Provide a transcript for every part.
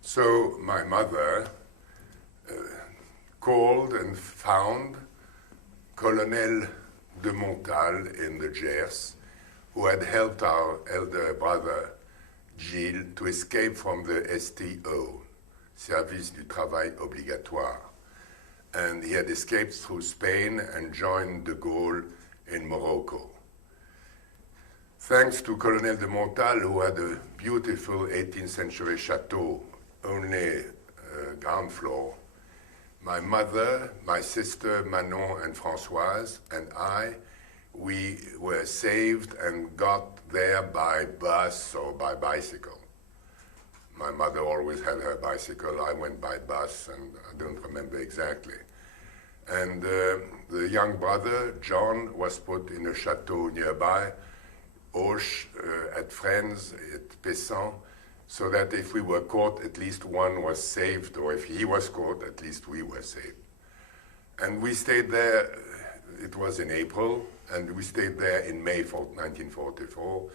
So my mother called and found Colonel de Montal in the Gers, who had helped our elder brother, Gilles, to escape from the STO, Service du Travail Obligatoire. And he had escaped through Spain and joined de Gaulle in Morocco. Thanks to Colonel de Montal, who had a beautiful 18th century chateau, only ground floor, my mother, my sister Manon and Françoise, and I, we were saved and got there by bus or by bicycle. My mother always had her bicycle. I went by bus, and I don't remember exactly. And the young brother, John, was put in a chateau nearby, Auch, at Friends, at Pessan, so that if we were caught, at least one was saved, or if he was caught, at least we were saved. And we stayed there, it was in April, and we stayed there in May 1944,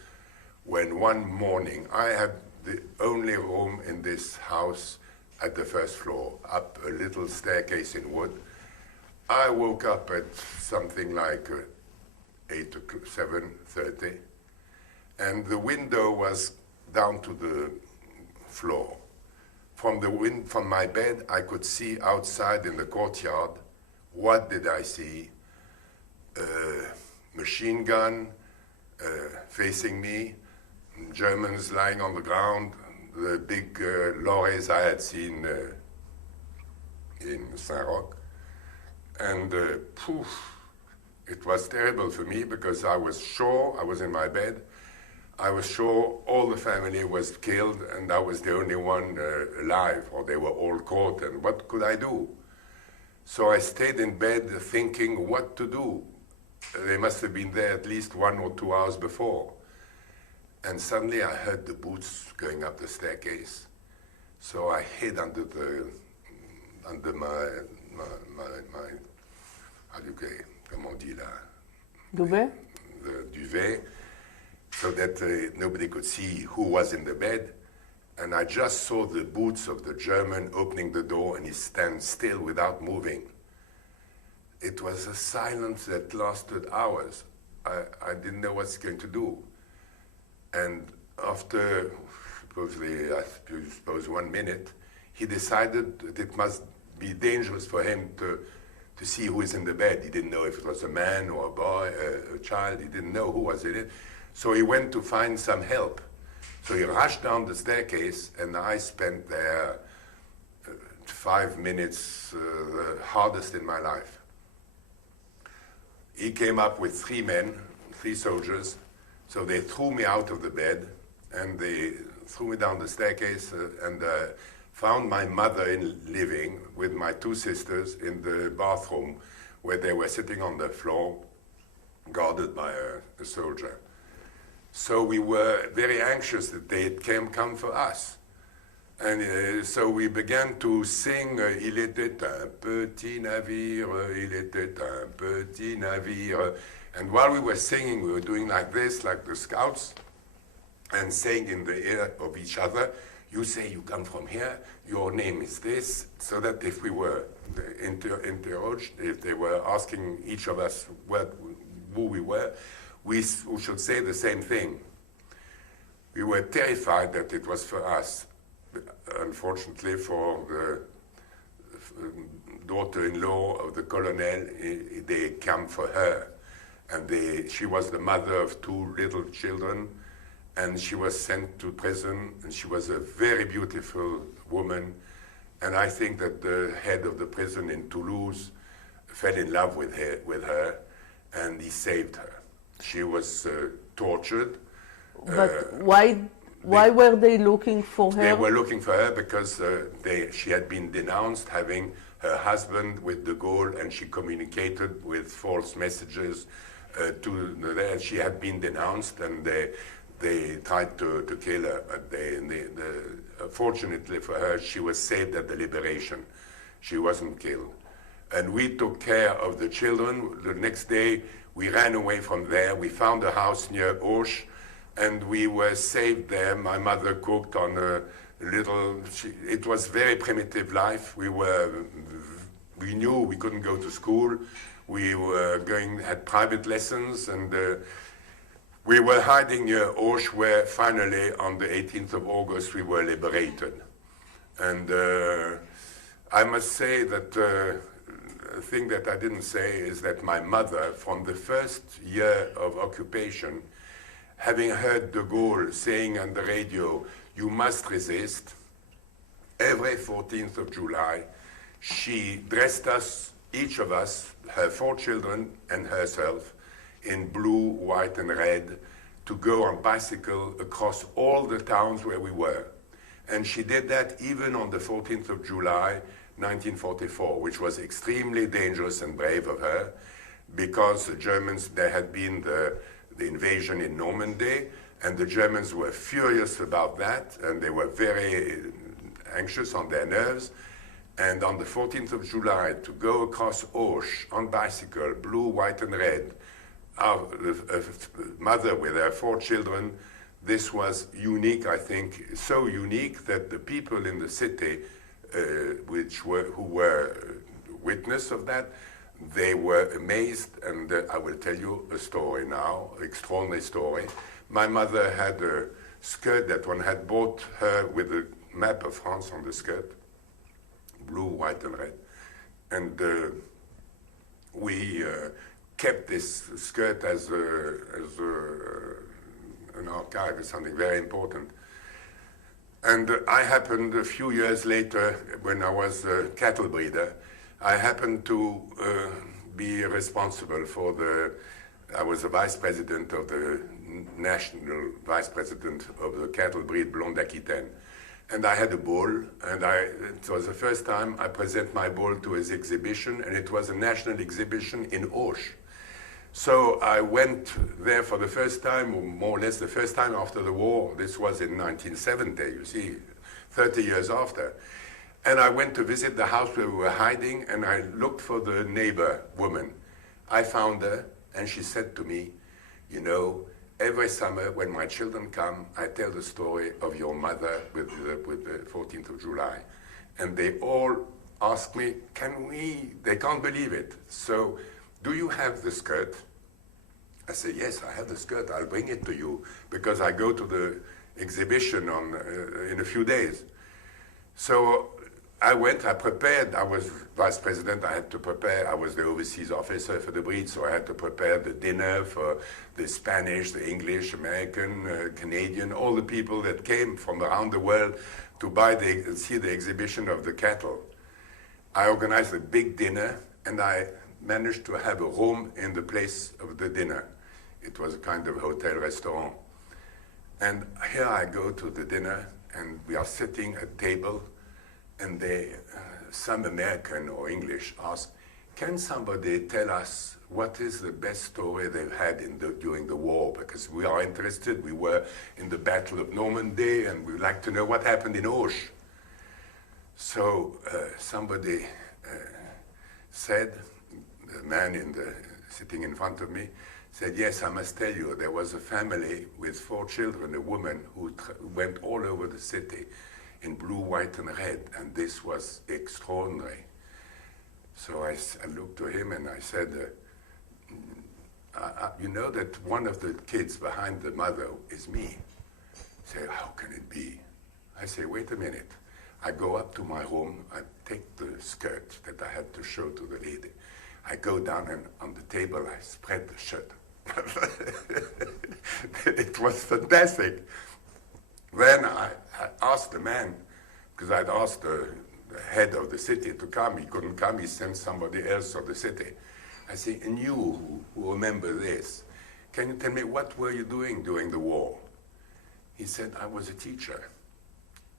when one morning I had the only room in this house at the first floor, up a little staircase in wood. I woke up at something like 7:30, and the window was down to the floor. From my bed, I could see outside in the courtyard. What did I see? Machine gun facing me, Germans lying on the ground, the big lorries I had seen in Saint-Roch. And poof, it was terrible for me because I was sure, I was in my bed, I was sure all the family was killed and I was the only one alive, or they were all caught, and what could I do? So I stayed in bed thinking what to do. They must have been there at least 1 or 2 hours before. And suddenly I heard the boots going up the staircase. So I hid under my how do you say, comment on dit là? Duvet? The duvet, so that nobody could see who was in the bed. And I just saw the boots of the German opening the door, and he stands still without moving. It was a silence that lasted hours. I didn't know what's going to do. And after, I suppose 1 minute, he decided that it must be dangerous for him to see who is in the bed. He didn't know if it was a man or a boy, a child. He didn't know who was in it. So he went to find some help. So he rushed down the staircase, and I spent there 5 minutes, the hardest in my life. He came up with 3 men, 3 soldiers, so they threw me out of the bed, and they threw me down the staircase and found my mother living with my 2 sisters in the bathroom, where they were sitting on the floor, guarded by a soldier. So we were very anxious that they'd come for us. And so we began to sing, Il était un petit navire, il était un petit navire. And while we were singing, we were doing like this, like the scouts, and saying in the ear of each other, you say you come from here, your name is this, so that if we were interroged, if they were asking each of us who we were, we should say the same thing. We were terrified that it was for us. Unfortunately for the daughter-in-law of the colonel, they came for her. And she was the mother of 2 little children, and she was sent to prison, and she was a very beautiful woman. And I think that the head of the prison in Toulouse fell in love with her, and he saved her. She was tortured. But why were they looking for her? They were looking for her because she had been denounced having her husband with de Gaulle, and she communicated with false messages and she had been denounced, and they tried to kill her. But fortunately for her, she was saved at the liberation. She wasn't killed. And we took care of the children. The next day, we ran away from there. We found a house near Auch, and we were saved there. My mother cooked on a little, it was very primitive life. We knew we couldn't go to school. We were had private lessons, and we were hiding near Auch, where finally on the 18th of August we were liberated. And I must say that a thing that I didn't say is that my mother, from the first year of occupation, having heard de Gaulle saying on the radio, "You must resist," every 14th of July, she dressed us, each of us, her 4 children and herself, in blue, white, and red, to go on bicycle across all the towns where we were. And she did that even on the 14th of July, 1944, which was extremely dangerous and brave of her, because the Germans, there had been the invasion in Normandy, and the Germans were furious about that, and they were very anxious on their nerves. And on the 14th of July, to go across Auch on bicycle, blue, white, and red, a mother with her 4 children, this was unique, I think, so unique that the people in the city who were witness of that, they were amazed. And I will tell you a story now, extraordinary story. My mother had a skirt that one had bought her with a map of France on the skirt, blue, white, and red. And we kept this skirt as an archive, as something very important. And I happened a few years later, when I was a cattle breeder, I happened to be responsible for I was the vice president of the national vice president of the cattle breed Blonde Aquitaine. And I had a bull, and it was the first time I present my bull to his exhibition, and it was a national exhibition in Auch. So I went there for the first time, or more or less the first time after the war. This was in 1970, you see, 30 years after. And I went to visit the house where we were hiding, and I looked for the neighbor woman. I found her, and she said to me, "You know, every summer when my children come, I tell the story of your mother with the 14th of July. And they all ask me, they can't believe it. So, do you have the skirt?" I say, "Yes, I have the skirt. I'll bring it to you because I go to the exhibition in a few days." So I went, I prepared. I was vice president. I had to prepare. I was the overseas officer for the breed, so I had to prepare the dinner for the Spanish, the English, American, Canadian, all the people that came from around the world to see the exhibition of the cattle. I organized a big dinner, and I managed to have a room in the place of the dinner. It was a kind of hotel restaurant. And here I go to the dinner, and we are sitting at table, and some American or English ask, "Can somebody tell us what is the best story they've had during the war? Because we are interested. We were in the Battle of Normandy, and we'd like to know what happened in Auch." So somebody said, the man sitting in front of me, said, "Yes, I must tell you, there was a family with 4 children, a woman who went all over the city in blue, white, and red, and this was extraordinary." So I looked to him and I said, "You know that one of the kids behind the mother is me?" He said, "How can it be?" I say, "Wait a minute." I go up to my room, I take the skirt that I had to show to the lady. I go down and on the table I spread the shirt. It was fantastic. Then I asked the man, because I'd asked the head of the city to come. He couldn't come, he sent somebody else of the city. I say, "And you who remember this, can you tell me what were you doing during the war?" He said, "I was a teacher."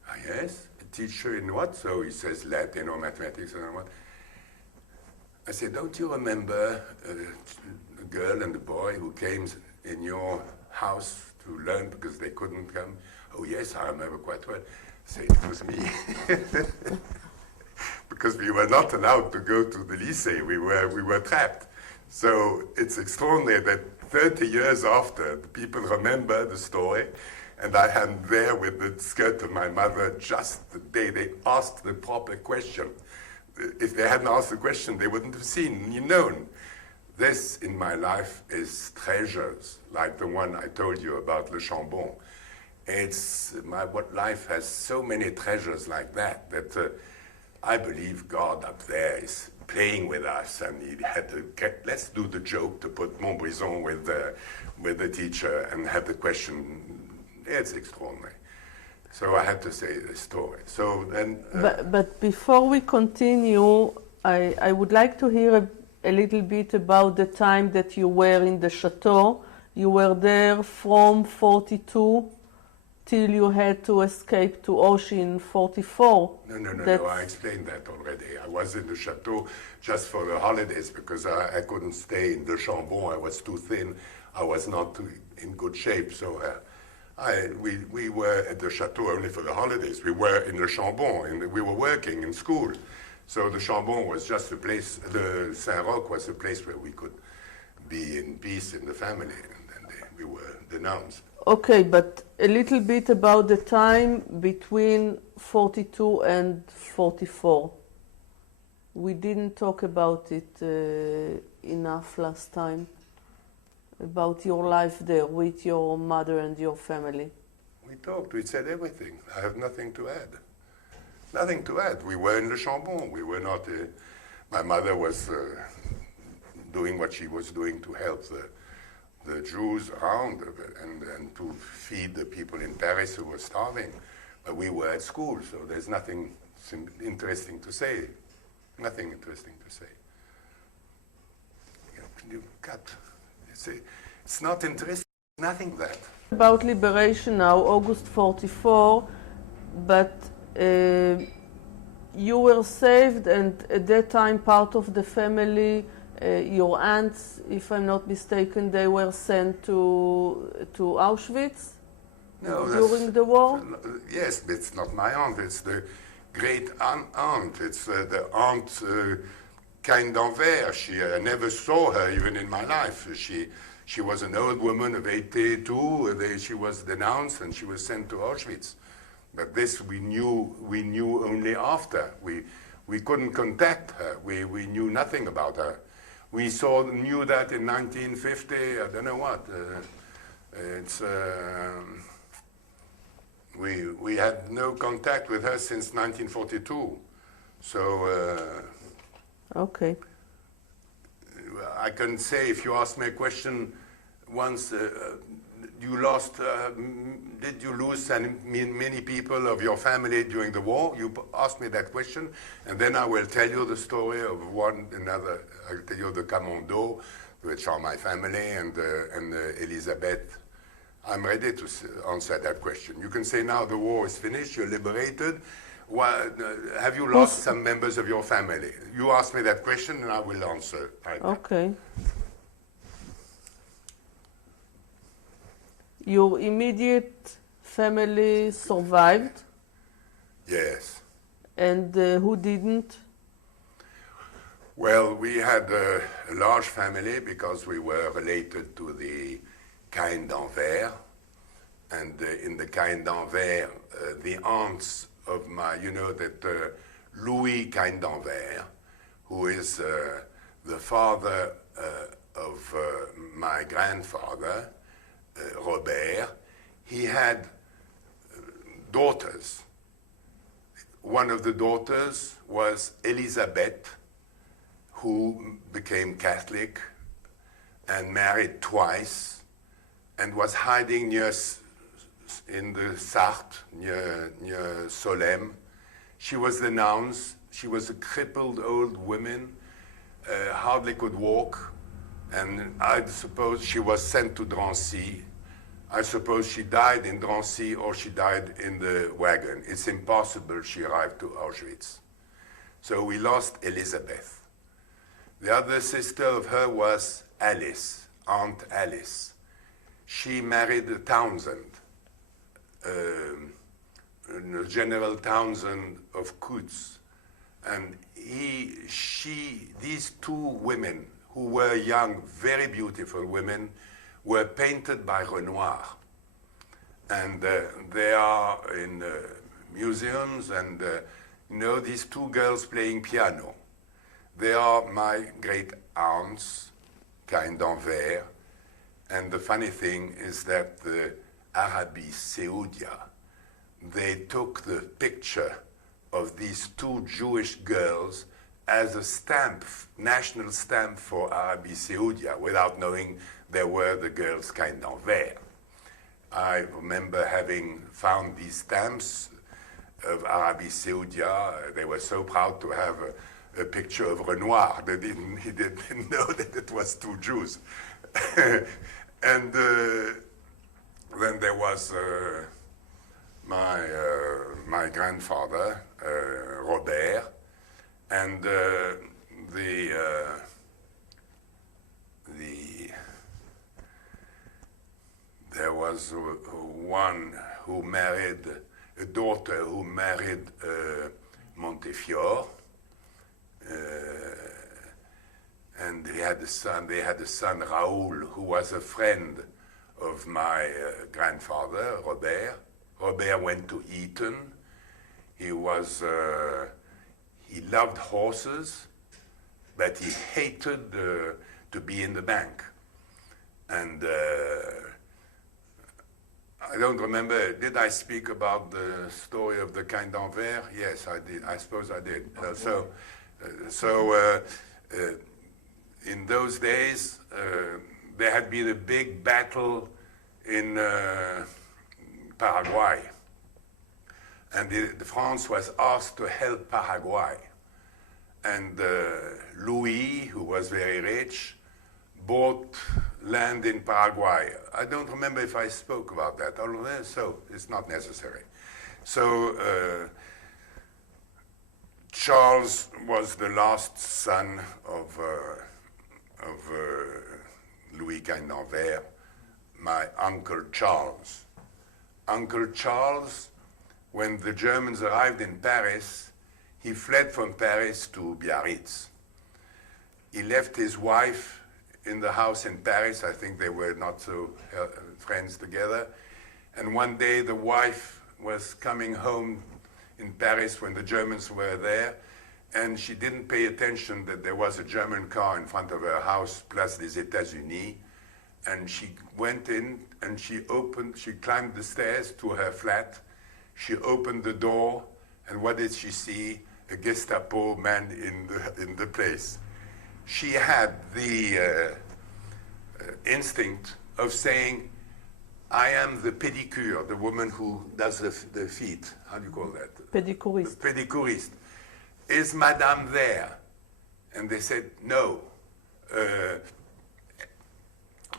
"Ah, yes? A teacher in what?" So he says, "Latin or mathematics and what." I said, "Don't you remember a girl and a boy who came in your house to learn because they couldn't come?" "Oh yes, I remember quite well." I said, "It was me." Because we were not allowed to go to the lycée. We were trapped. So it's extraordinary that 30 years after, the people remember the story, and I am there with the skirt of my mother just the day they asked the proper question. If they hadn't asked the question, they wouldn't have seen, known. This in my life is treasures, like the one I told you about Le Chambon. What life has so many treasures like that, I believe God up there is playing with us, and he had to let's do the joke to put Montbrison with the teacher and have the question. It's extraordinary. So I had to say this story. So then, but before we continue, I would like to hear a little bit about the time that you were in the chateau. You were there from 42 till you had to escape to Auschwitz in 44. No, I explained that already. I was in the chateau just for the holidays because I couldn't stay in the Chambon. I was too thin. I was not in good shape. So we were at the chateau only for the holidays. We were in the Chambon, and we were working in school. So the Chambon was just a place, the Saint-Roch was a place where we could be in peace in the family, and then we were denounced. Okay, but a little bit about the time between 42 and 44. We didn't talk about it enough last time, about your life there with your mother and your family. We talked, we said everything. I have nothing to add. Nothing to add. We were in Le Chambon. We were not, my mother was doing what she was doing to help the Jews around and to feed the people in Paris who were starving. But we were at school, so there's nothing interesting to say. Nothing interesting to say. It's not interesting, nothing that. About liberation now, August 44, but you were saved, and at that time part of the family, your aunts, if I'm not mistaken, they were sent to Auschwitz during the war? Yes, but it's not my aunt, it's the great aunt. It's the aunt Cain d'Anvers. I never saw her even in my life. She was an old woman of 82. She was denounced and she was sent to Auschwitz. But this we knew only after. We couldn't contact her. We knew nothing about her. We knew that in 1950. I don't know what. We had no contact with her since 1942. So. Okay. I can say, if you ask me a question once, you lost, did you lose many people of your family during the war? You ask me that question, and then I will tell you the story of another. I'll tell you the Camondo, which are my family, and Elizabeth. I'm ready to answer that question. You can say now the war is finished, you're liberated. Have you lost some members of your family? You ask me that question and I will answer. Okay. Your immediate family survived? Yes. And who didn't? Well, we had a large family because we were related to the Cain d'Anvers. And in the Cain d'Anvers, the aunts of my, Louis Cain d'Anvers, who is the father of my grandfather, Robert, he had daughters. One of the daughters was Elizabeth, who became Catholic and married twice and was hiding in the Sarthe, near Solesmes. She was denounced. She was a crippled old woman, hardly could walk, and I suppose she was sent to Drancy. I suppose she died in Drancy or she died in the wagon. It's impossible she arrived to Auschwitz. So we lost Elizabeth. The other sister of her was Alice, Aunt Alice. She married Townsend, General Townsend of Quds. And these two women who were young, very beautiful women, were painted by Renoir. And they are in museums, and you know, these two girls playing piano. They are my great aunts, Cain d'Anvers. And the funny thing is that the Arabie Saoudia, they took the picture of these two Jewish girls as a stamp, national stamp for Arabie Saoudia, without knowing they were the girls Cain d'Anvers. I remember having found these stamps of Arabie Saoudia. They were so proud to have a picture of Renoir. He didn't know that it was two Jews. And then there was my grandfather, Robert, and there was one who married, a daughter who married Montefiore, and they had a son Raoul, who was a friend of my grandfather, Robert. Robert went to Eton. He loved horses, but he hated to be in the bank. And I don't remember, did I speak about the story of the Cain d'Anvers? Yes, I did. I suppose I did. In those days, there had been a big battle in Paraguay. And France was asked to help Paraguay. And Louis, who was very rich, bought land in Paraguay. I don't remember if I spoke about that, so it's not necessary. So Charles was the last son of Louis Cain d'Anvers, my Uncle Charles. Uncle Charles, when the Germans arrived in Paris, he fled from Paris to Biarritz. He left his wife in the house in Paris. I think they were not so friends together. And one day the wife was coming home in Paris when the Germans were there, and she didn't pay attention that there was a German car in front of her house, Place des États-Unis, and she went in and she climbed the stairs to her flat. She opened the door, and what did she see? A Gestapo man in the place. She had the instinct of saying, I am the pedicure, the woman who does the feet. How do you call that? Pedicurist. The pedicurist. Is Madame there? And they said, no.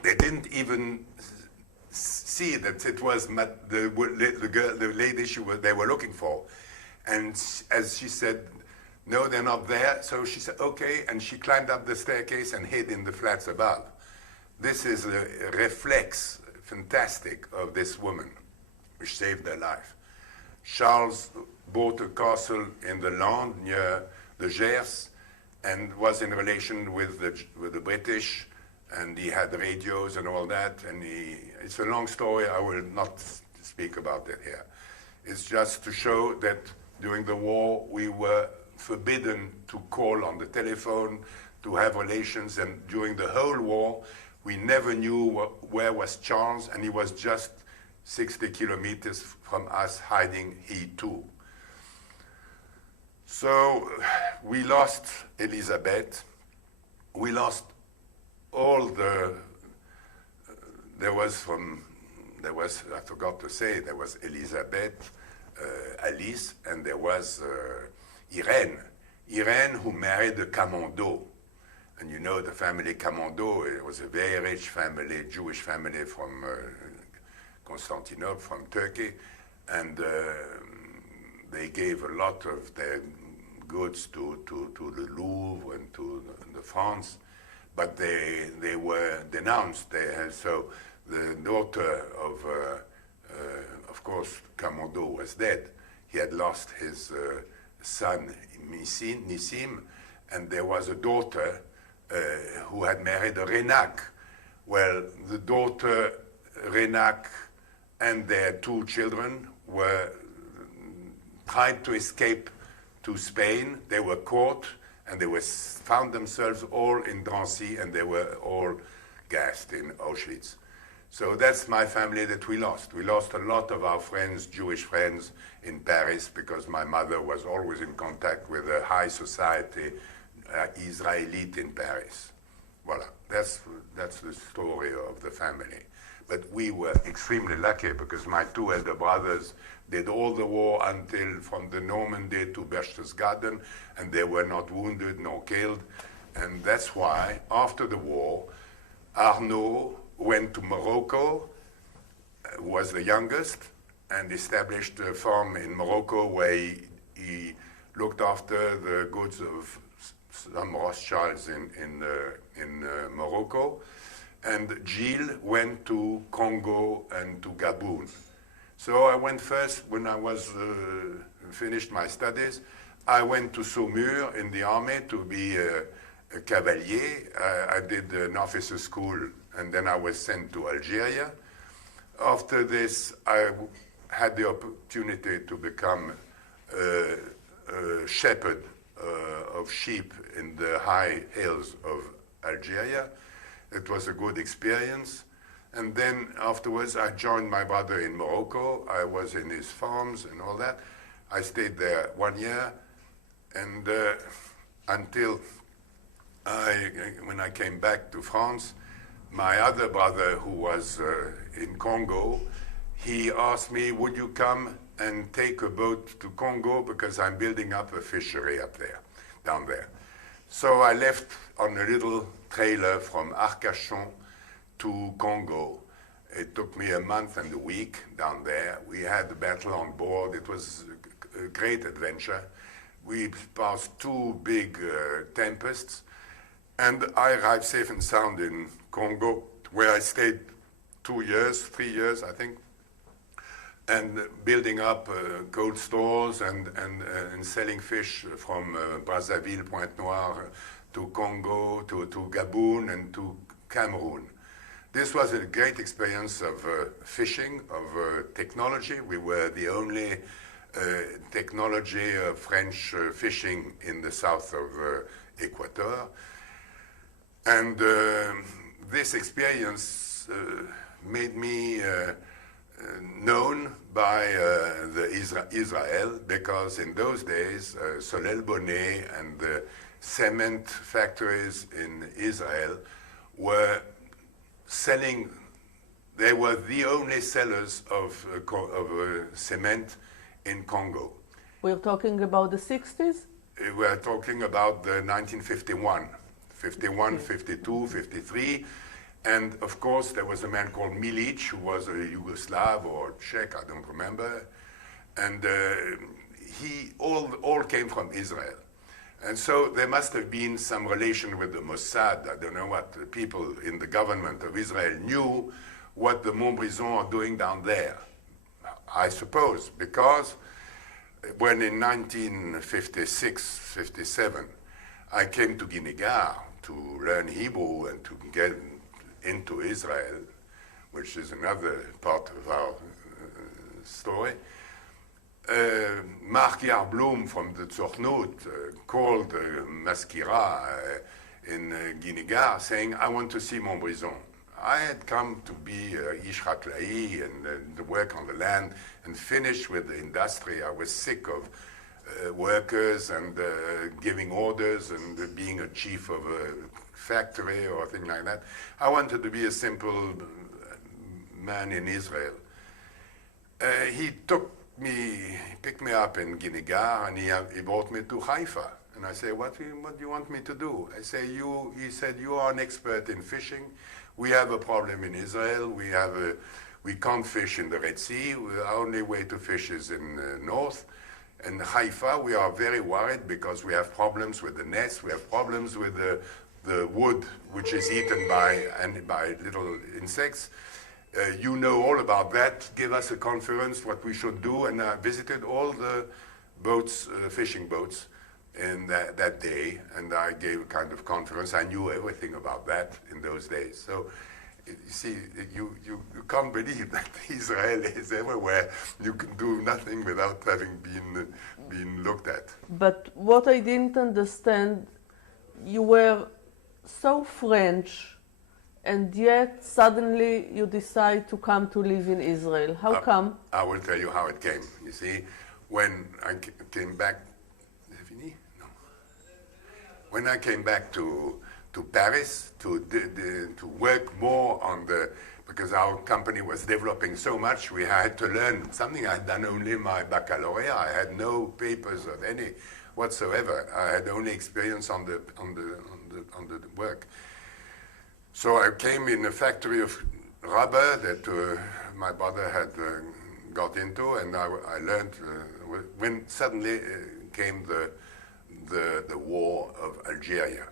They didn't even see that it was the lady they were looking for. And as she said, no, they're not there. So she said, okay. And she climbed up the staircase and hid in the flats above. This is a reflex, fantastic, of this woman, which saved her life. Charles bought a castle in the Landes near the Gers and was in relation with the British, and he had radios and all that. And it's a long story. I will not speak about it here. It's just to show that during the war we were forbidden to call on the telephone, to have relations, and during the whole war we never knew where was Charles, and he was just 60 kilometers from us, hiding, he too. So we lost Elizabeth. We lost all there was, I forgot to say, there was Elizabeth, Alice, and there was Irene. Irene, who married a Camondo. And you know the family Camondo, it was a very rich family, Jewish family from Constantinople, from Turkey, and they gave a lot of their goods to the Louvre and to the France, but they were denounced. So the daughter of course, Camondo was dead. He had lost his son, Nissim, and there was a daughter who had married a Renac, Well, the daughter, Renak, and their 2 children were tried to escape to Spain. They were caught, and they found themselves all in Drancy, and they were all gassed in Auschwitz. So that's my family that we lost. We lost a lot of our friends, Jewish friends, in Paris, because my mother was always in contact with a high society Israelite in Paris. Voilà, that's the story of the family. But we were extremely lucky because my 2 elder brothers did all the war until from the Normandy to Berchtesgaden, and they were not wounded nor killed. And that's why, after the war, Arnaud went to Morocco, was the youngest, and established a farm in Morocco where he looked after the goods of some Rothschilds in Morocco. And Gilles went to Congo and to Gabon. So I went first, when I was finished my studies, I went to Saumur in the army to be a cavalier. I did an officer school, and then I was sent to Algeria. After this, I had the opportunity to become a shepherd of sheep in the high hills of Algeria. It was a good experience. And then afterwards, I joined my brother in Morocco. I was in his farms and all that. I stayed there 1 year, and until when I came back to France, my other brother, who was in Congo, he asked me, would you come and take a boat to Congo, because I'm building up a fishery up there, down there. So I left on a little trailer from Arcachon to Congo. It took me a month and a week down there. We had the battle on board. It was a great adventure. We passed 2 big tempests, and I arrived safe and sound in Congo, where I stayed 3 years, I think, and building up cold stores and selling fish from Brazzaville, Pointe-Noire, to Congo, to Gabon, and to Cameroon. This was a great experience of fishing, of technology. We were the only technology of French fishing in the south of Equator. And this experience made me known by Israel, because in those days, Solel Bonnet and the cement factories in Israel were selling. They were the only sellers of cement in Congo. We're talking about the 60s? We're talking about the 1951, 51, 52, 53. And of course, there was a man called Milic, who was a Yugoslav or Czech, I don't remember. And he all came from Israel. And so there must have been some relation with the Mossad. I don't know what the people in the government of Israel knew what the Montbrison are doing down there. I suppose, because when in 1956, 57, I came to Guinea to learn Hebrew and to get into Israel, which is another part of our story. Mark Yarblum from the Tzornut called Maskira in Guinea saying, I want to see Montbrison. I had come to be Ish Haklai and to work on the land and finish with the industry. I was sick of workers and giving orders and being a chief of a factory or a thing like that. I wanted to be a simple man in Israel. He picked me up in Guinea, and he brought me to Haifa. And I say, what do you want me to do? I say, he said, you are an expert in fishing. We have a problem in Israel. We can't fish in the Red Sea. Our only way to fish is in the north. In Haifa, we are very worried because we have problems with the nets. We have problems with the wood, which is eaten by little insects. You know all about that. Give us a conference, what we should do. And I visited all the boats, fishing boats, in that day. And I gave a kind of conference. I knew everything about that in those days. So you see, you can't believe that Israel is everywhere. You can do nothing without having been looked at. But what I didn't understand, you were so French, and yet suddenly you decide to come to live in Israel. How come? I will tell you how it came. You see, when I came back, no. When I came back to Paris to work more on because our company was developing so much, we had to learn something. I had done only my baccalaureate. I had no papers of any whatsoever. I had only experience on the work. So I came in a factory of rubber that my brother had got into, and I learned when suddenly came the war of Algeria.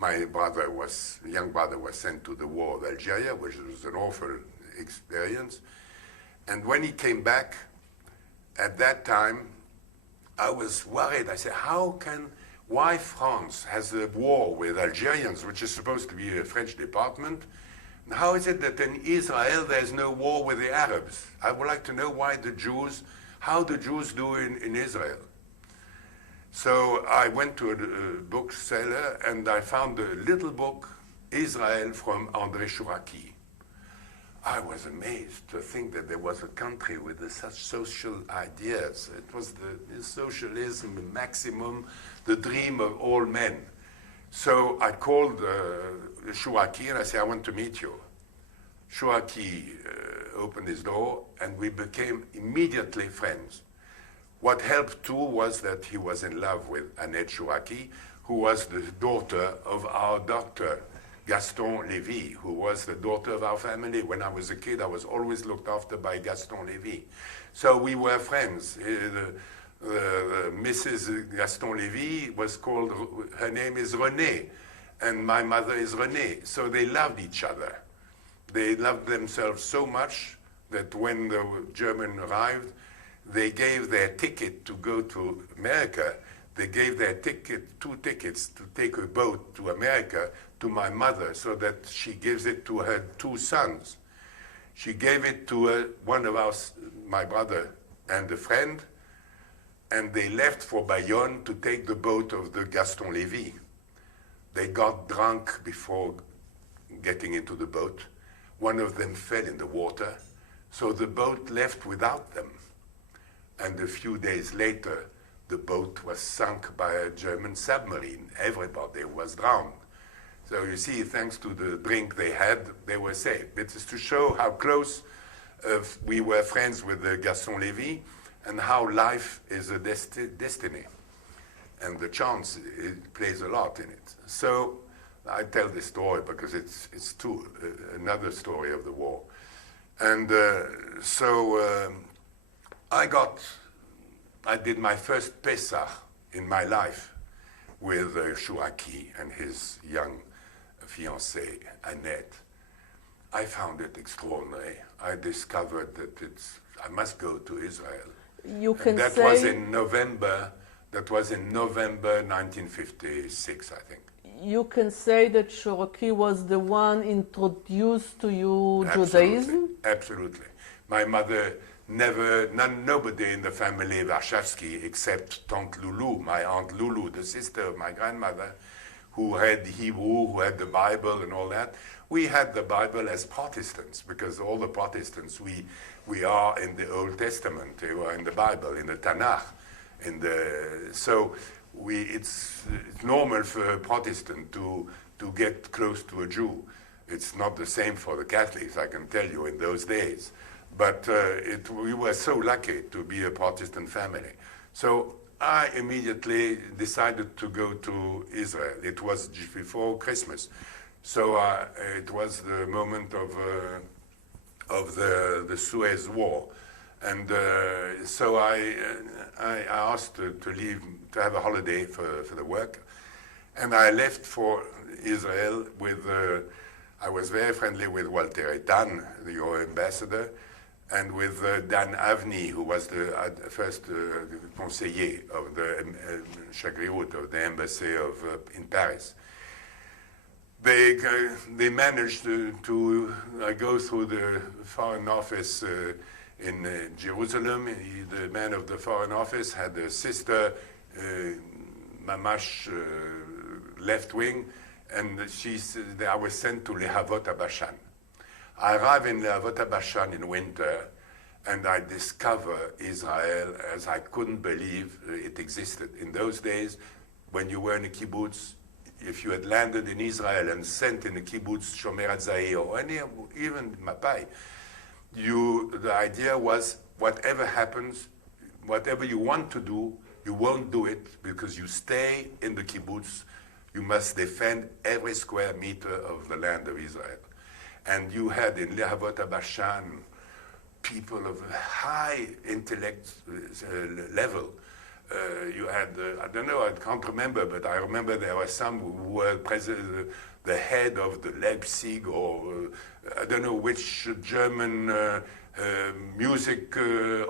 My young brother was sent to the war of Algeria, which was an awful experience. And when he came back, at that time, I was worried. I said, why France has a war with Algerians, which is supposed to be a French department? And how is it that in Israel there's no war with the Arabs? I would like to know how the Jews do in Israel. So I went to a bookseller and I found a little book, Israel, from André Chouraki. I was amazed to think that there was a country with such social ideas. It was the socialism, the maximum, the dream of all men. So I called Chouraki and I said, I want to meet you. Chouraki opened his door and we became immediately friends. What helped too was that he was in love with Annette Chouraki, who was the daughter of our doctor, Gaston Lévy, who was the daughter of our family. When I was a kid, I was always looked after by Gaston Lévy. So we were friends. Mrs. Gaston Lévy was called, her name is Renée, and my mother is Renée. So they loved each other. They loved themselves so much that when the German arrived, they gave their ticket to go to America. They gave their two tickets to take a boat to America to my mother so that she gives it to her two sons. She gave it to one of my brother and a friend, and they left for Bayonne to take the boat of the Gaston Lévy. They got drunk before getting into the boat. One of them fell in the water, so the boat left without them. And a few days later, the boat was sunk by a German submarine. Everybody was drowned. So you see, thanks to the drink they had, they were saved. It is to show how close we were friends with Gaston Lévy and how life is a destiny. And the chance, it plays a lot in it. So I tell this story because it's another story of the war. And I did my first Pesach in my life with Chouraki and his young fiancée, Annette. I found it extraordinary. I discovered that I must go to Israel. That was in November 1956, I think. You can say that Chouraki was the one introduced to you Judaism? Absolutely. My mother nobody in the family Warshawski except Tante Loulou, my Aunt Loulou, the sister of my grandmother, who had Hebrew, who had the Bible and all that. We had the Bible as Protestants because all the Protestants, we are in the Old Testament, we are in the Bible, in the Tanakh. So it's normal for a Protestant to get close to a Jew. It's not the same for the Catholics, I can tell you, in those days. But we were so lucky to be a Protestant family. So I immediately decided to go to Israel. It was just before Christmas. So it was the moment of the Suez War. And so I asked to leave, to have a holiday for the work. And I left for Israel with, I was very friendly with Walter Etan, your ambassador, and with Dan Avni, who was the first conseiller of the Chagriut of the embassy in Paris. they managed to go through the Foreign Office in Jerusalem. The man of the Foreign Office had a sister, Mamash, left wing, and I was sent to Lehavot HaBashan. I arrived in Lehavot HaBashan in winter, and I discovered Israel as I couldn't believe it existed. In those days, when you were in a kibbutz, if you had landed in Israel and sent in a kibbutz Shomer HaZair or even Mapai, the idea was whatever happens, whatever you want to do, you won't do it because you stay in the kibbutz. You must defend every square meter of the land of Israel. And you had in Lehavot HaBashan people of a high intellect level. You had, I don't know, I can't remember, but I remember there were some who were the head of the Leipzig or I don't know which German music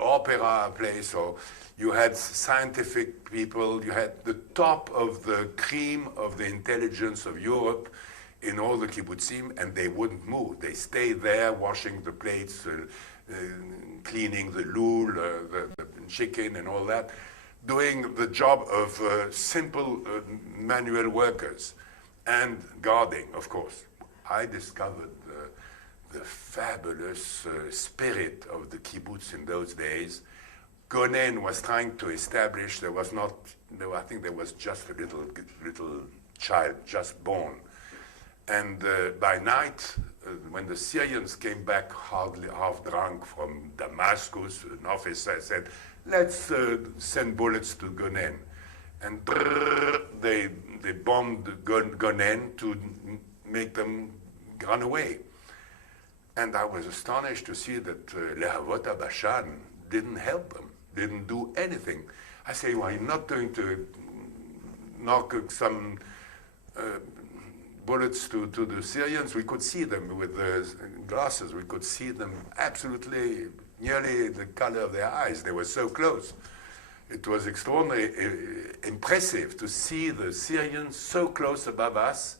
opera place, or you had scientific people, you had the top of the cream of the intelligence of Europe in all the kibbutzim, and they wouldn't move. They stayed there washing the plates, cleaning the lul, the chicken and all that, doing the job of simple manual workers and guarding, of course. I discovered the fabulous spirit of the kibbutz in those days. Gonen was trying to establish, I think there was just a little child just born. And by night, when the Syrians came back half drunk from Damascus, an officer said, let's send bullets to Gonen. And they bombed Gonen to make them run away. And I was astonished to see that Lehavot HaBashan didn't help them, didn't do anything. I say, well, you're not going to knock some bullets to the Syrians. We could see them with the glasses. We could see them absolutely nearly the color of their eyes. They were so close. It was extraordinarily impressive to see the Syrians so close above us,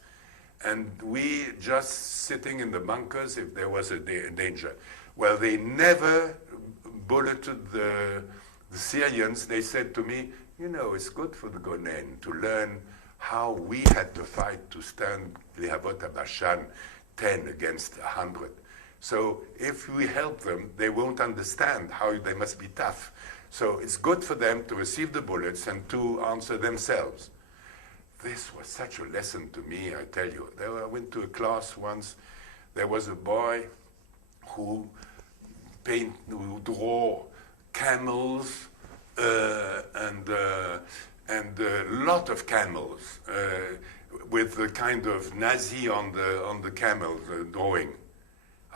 and we just sitting in the bunkers if there was a danger. Well, they never bulleted the Syrians. They said to me, you know, it's good for the Gonen to learn how we had to fight to stand Lehavot HaBashan 10 against 100. So if we help them, they won't understand how they must be tough. So it's good for them to receive the bullets and to answer themselves. This was such a lesson to me, I tell you. I went to a class once. There was a boy who draw camels and a lot of camels with the kind of Nazi on the camel drawing.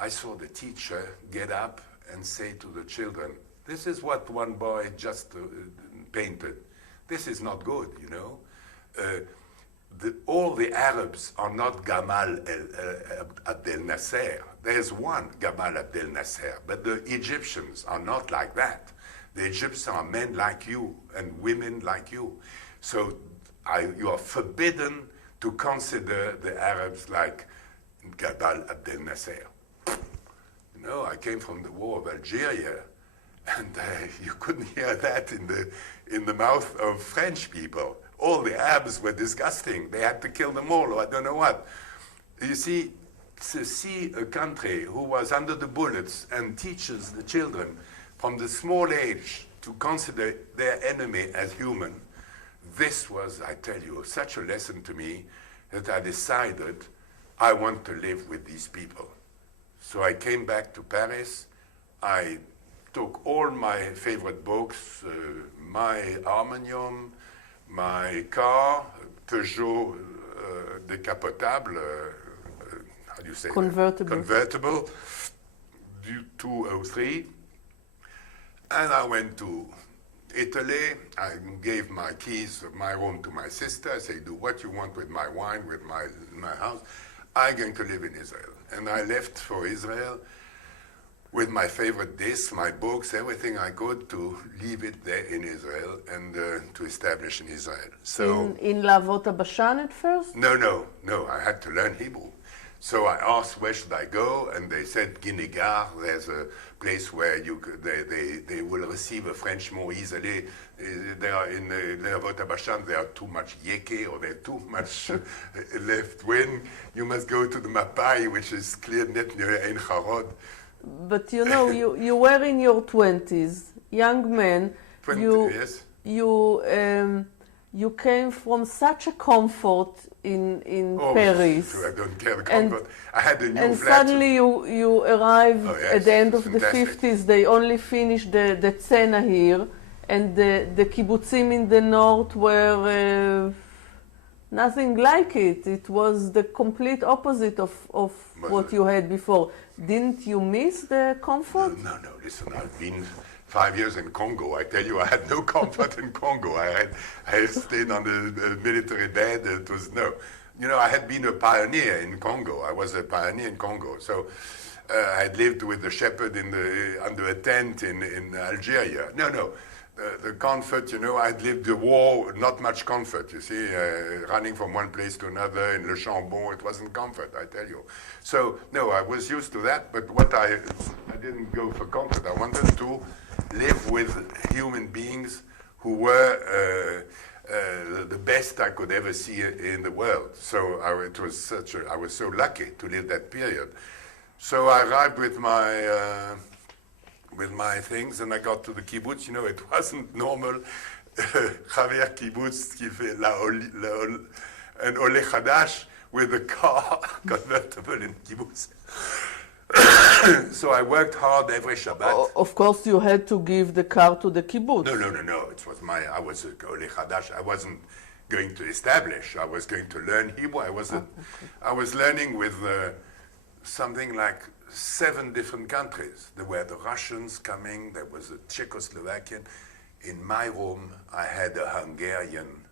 I saw the teacher get up and say to the children, this is what one boy just painted. This is not good, you know. All the Arabs are not Gamal Abdel Nasser. There's one Gamal Abdel Nasser, but the Egyptians are not like that. The Egyptians are men like you and women like you. So you are forbidden to consider the Arabs like Gamal Abdel Nasser. You know, I came from the War of Algeria, and you couldn't hear that in the mouth of French people. All the Arabs were disgusting. They had to kill them all, or I don't know what. You see, to see a country who was under the bullets and teaches the children from the small age to consider their enemy as human, this was, I tell you, such a lesson to me that I decided I want to live with these people. So I came back to Paris. I took all my favorite books, my harmonium, my car, Peugeot décapotable, how do you say Convertible. That? Convertible, 203. And I went to Italy. I gave my keys of my room to my sister. I said, do what you want with my wine, with my house. I'm going to live in Israel. And I left for Israel. with my favorite discs, my books, everything I could to leave it there in Israel and to establish in Israel. So in Lavot Bashan at first? no. I had to learn Hebrew. So I asked where should I go, and they said Guinegar. There's a place where they will receive a French more easily. They are in Lavot Bashan. They are too much Yeke or they're too much left wing. You must go to the Mapai, which is clear net near Ein Harod. But you know, you were in your 20s, young man. 20, yes. You came from such a comfort in Oh, Paris. I don't care the comfort. I had a new and flat. suddenly you arrived yes, at the end of fantastic. the 50s. They only finished the Tzena here, and the kibbutzim in the north were nothing like it. It was the complete opposite of what you had before. Didn't you miss the comfort? No, listen, I've been 5 years in Congo. I tell you, I had no comfort in Congo. I stayed on the military bed. It was no. You know, I had been a pioneer in Congo. I was a pioneer in Congo. So I had lived with the shepherd under a tent in Algeria. No. The comfort, you know, I'd lived the war, not much comfort, you see, running from one place to another in Le Chambon, it wasn't comfort, I tell you. So, no, I was used to that, but I didn't go for comfort. I wanted to live with human beings who were the best I could ever see in the world. So I was so lucky to live that period. So I arrived with my things, and I got to the kibbutz. You know, it wasn't normal. Javier kibbutz qui fait an ole chadash with a car convertible in kibbutz. So I worked hard every Shabbat. Of course, you had to give the car to the kibbutz. No. It was I was ole chadash. I wasn't going to establish. I was going to learn Hebrew. I was learning with something like 7 different countries. There were the Russians coming, there was a Czechoslovakian. In my room, I had a Hungarian.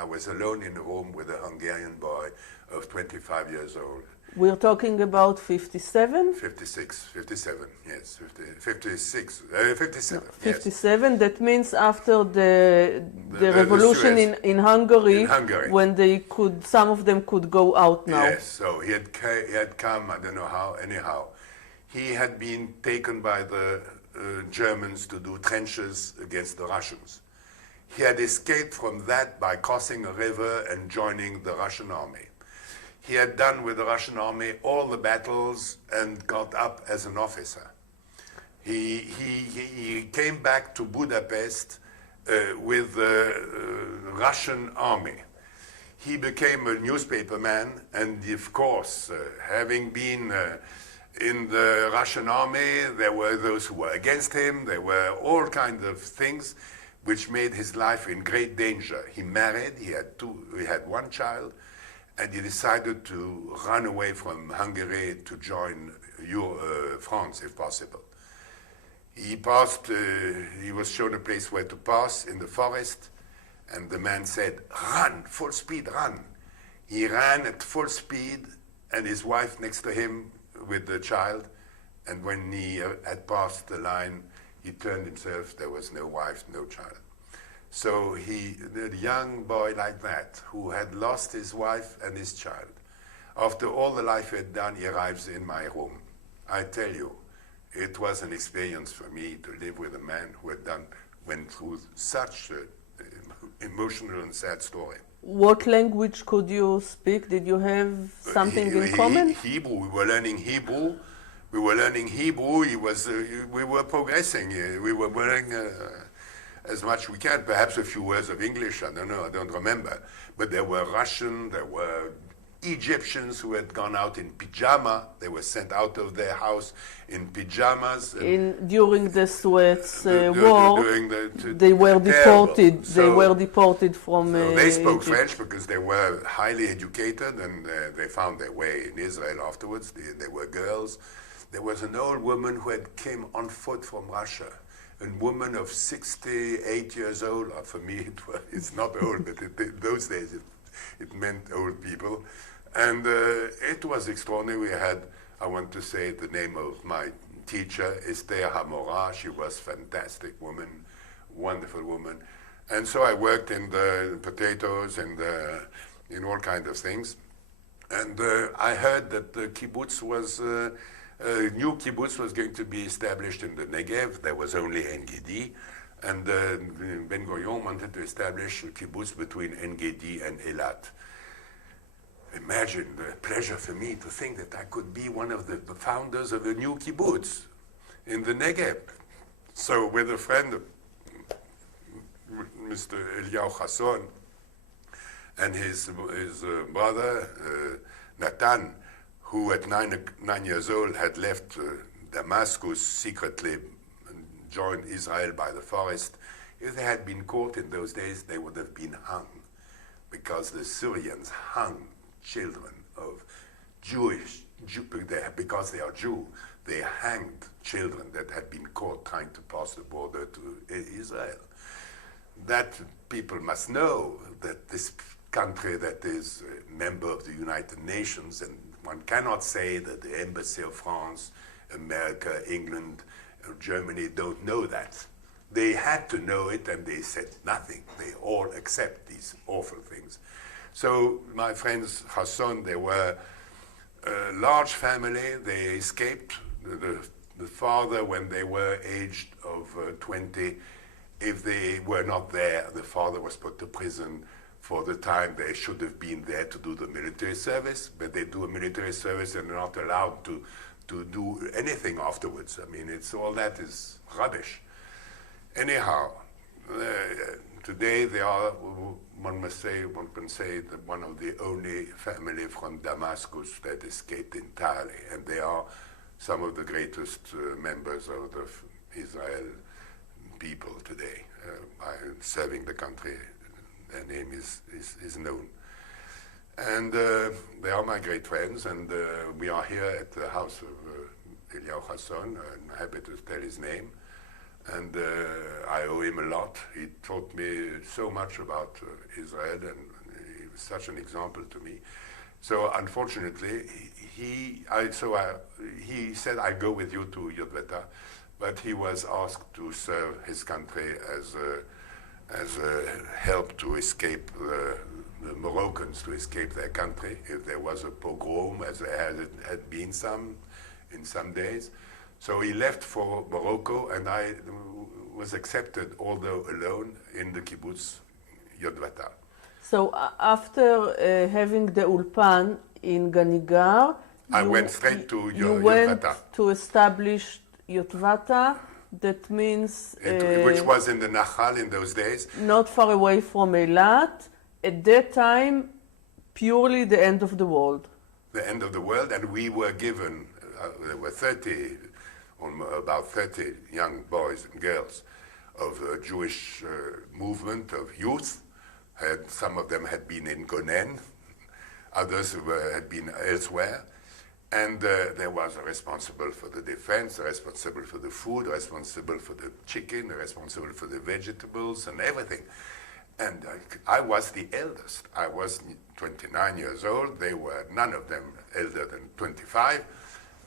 I was alone in a room with a Hungarian boy of 25 years old. We're talking about 57? 57, yes. 57, 57, that means after the revolution in Hungary, when some of them could go out now. Yes, so he had come, I don't know how, anyhow. He had been taken by the Germans to do trenches against the Russians. He had escaped from that by crossing a river and joining the Russian army. He had done with the Russian army all the battles and got up as an officer. He came back to Budapest with the Russian army. He became a newspaperman, and of course, having been in the Russian army, there were those who were against him. There were all kinds of things which made his life in great danger. He married, he had 1 child, and he decided to run away from Hungary to join France, if possible. He was shown a place where to pass in the forest, and the man said, "Run, full speed, run." He ran at full speed, and his wife next to him with the child, and when he had passed the line, he turned himself, there was no wife, no child. So the young boy like that, who had lost his wife and his child, after all the life he had done, he arrives in my room. I tell you, it was an experience for me to live with a man who went through such an emotional and sad story. What language could you speak? Did you have something in common? Hebrew. We were learning Hebrew. We were progressing. We were learning as much we can. Perhaps a few words of English. I don't know. I don't remember. But there were Russian. There were Egyptians who had gone out in pyjama. They were sent out of their house in pyjamas. During the Suez War, they were deported. So, they were deported from. So they spoke Egypt. French because they were highly educated, and they found their way in Israel afterwards. They were girls. There was an old woman who came on foot from Russia. A woman of 68 years old. For me, it's not old, but in those days it meant old people. And it was extraordinary. We had, I want to say, the name of my teacher, Esther Hamora. She was a fantastic woman, wonderful woman. And so I worked in the potatoes and in all kinds of things. And I heard that the kibbutz was, a new kibbutz was going to be established in the Negev. There was only En Gedi. And Ben Gurion wanted to establish a kibbutz between En Gedi and Eilat. Imagine the pleasure for me to think that I could be one of the founders of a new kibbutz in the Negev. So with a friend, Mr. Eliyahu Hasson, and his brother, Natan, who at 9 years old had left Damascus secretly and joined Israel by the forest. If they had been caught in those days, they would have been hung, because the Syrians hung children of because they are Jew, they hanged children that had been caught trying to pass the border to Israel. That people must know that this country that is a member of the United Nations, and one cannot say that the embassy of France, America, England, or Germany don't know that. They had to know it, and they said nothing. They all accept these awful things. So my friends Hasson, they were a large family. They escaped. The father, when they were aged of 20, if they were not there, the father was put to prison for the time they should have been there to do the military service. But they do a military service and they're not allowed to do anything afterwards. I mean, all that is rubbish. Anyhow, today they are, one can say that one of the only family from Damascus that escaped entirely, and they are some of the greatest members of the Israel people today, serving the country. Their name is known. And they are my great friends, and we are here at the house of Eliyahu Hasson. I'm happy to tell his name. And I owe him a lot. He taught me so much about Israel, and he was such an example to me. So unfortunately, he said, "I go with you to Yotvata," but he was asked to serve his country as a help to escape the Moroccans, to escape their country if there was a pogrom, as there had been some in some days. So he left for Morocco, and I was accepted, although alone, in the kibbutz Yotvata. So after having the ulpan in Ganigar, I went straight to you Yotvata. went to establish Yotvata. That means which was in the Nahal in those days. Not far away from Eilat. At that time, purely the end of the world. The end of the world, and we were given, there were about 30 young boys and girls of a Jewish movement of youth. Some of them had been in Gonen, others had been elsewhere. And there was a responsible for the defense, a responsible for the food, a responsible for the chicken, a responsible for the vegetables and everything. And I was the eldest. I was 29 years old. They were none of them elder than 25.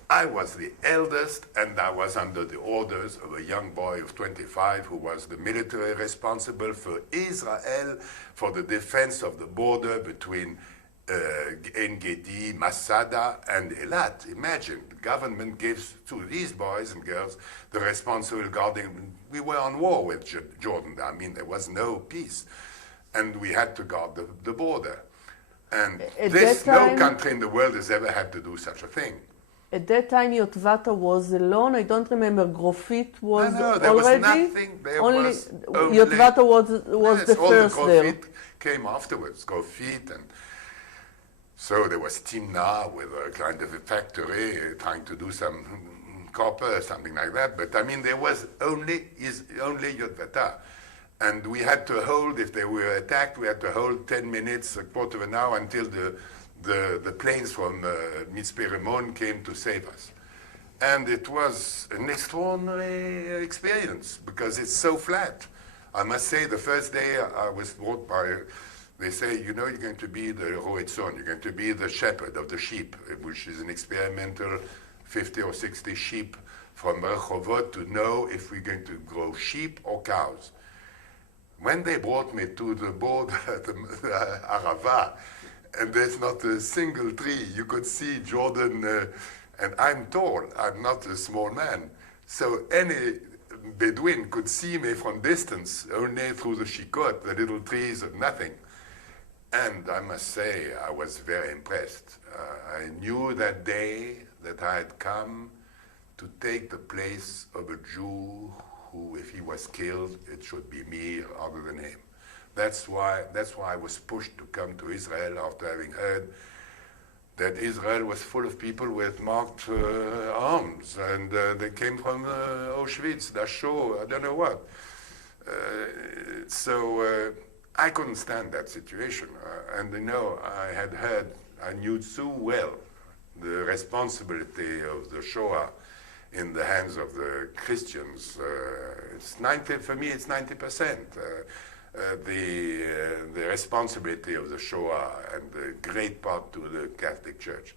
I was the eldest, and I was under the orders of a young boy of 25 who was the military responsible for Israel, for the defense of the border between En Gedi, Masada, and Eilat. Imagine, the government gives to these boys and girls the responsible guarding. We were on war with Jordan. I mean, there was no peace. And we had to guard the border. And no country in the world has ever had to do such a thing. At that time, Yotvata was alone. I don't remember. Grofit was there already. Was nothing. There was only, Yotvata was the first all the there. Grofit came afterwards. Grofit, and so there was Timna with a kind of a factory trying to do some copper or something like that. But I mean, there was only Yotvata. And we had to hold, if they were attacked, we had to hold 10 minutes, a quarter of an hour until the planes from Mitzpe Ramon came to save us. And it was an extraordinary experience because it's so flat. I must say, the first day I was brought by, they say, you know, you're going to be the Roetzon, you're going to be the shepherd of the sheep, which is an experimental 50 or 60 sheep from Rehovot to know if we're going to grow sheep or cows. When they brought me to the board at the Arava, and there's not a single tree, you could see Jordan, and I'm tall, I'm not a small man, so any Bedouin could see me from distance, only through the shikot, the little trees and nothing. And I must say, I was very impressed. I knew that day that I had come to take the place of a Jew who, if he was killed, it should be me rather than him. That's why I was pushed to come to Israel after having heard that Israel was full of people with marked arms, and they came from Auschwitz, Dachau, I don't know what. So I couldn't stand that situation, and I knew so well the responsibility of the Shoah in the hands of the Christians. For me, it's 90%. The responsibility of the Shoah and the great part to the Catholic Church.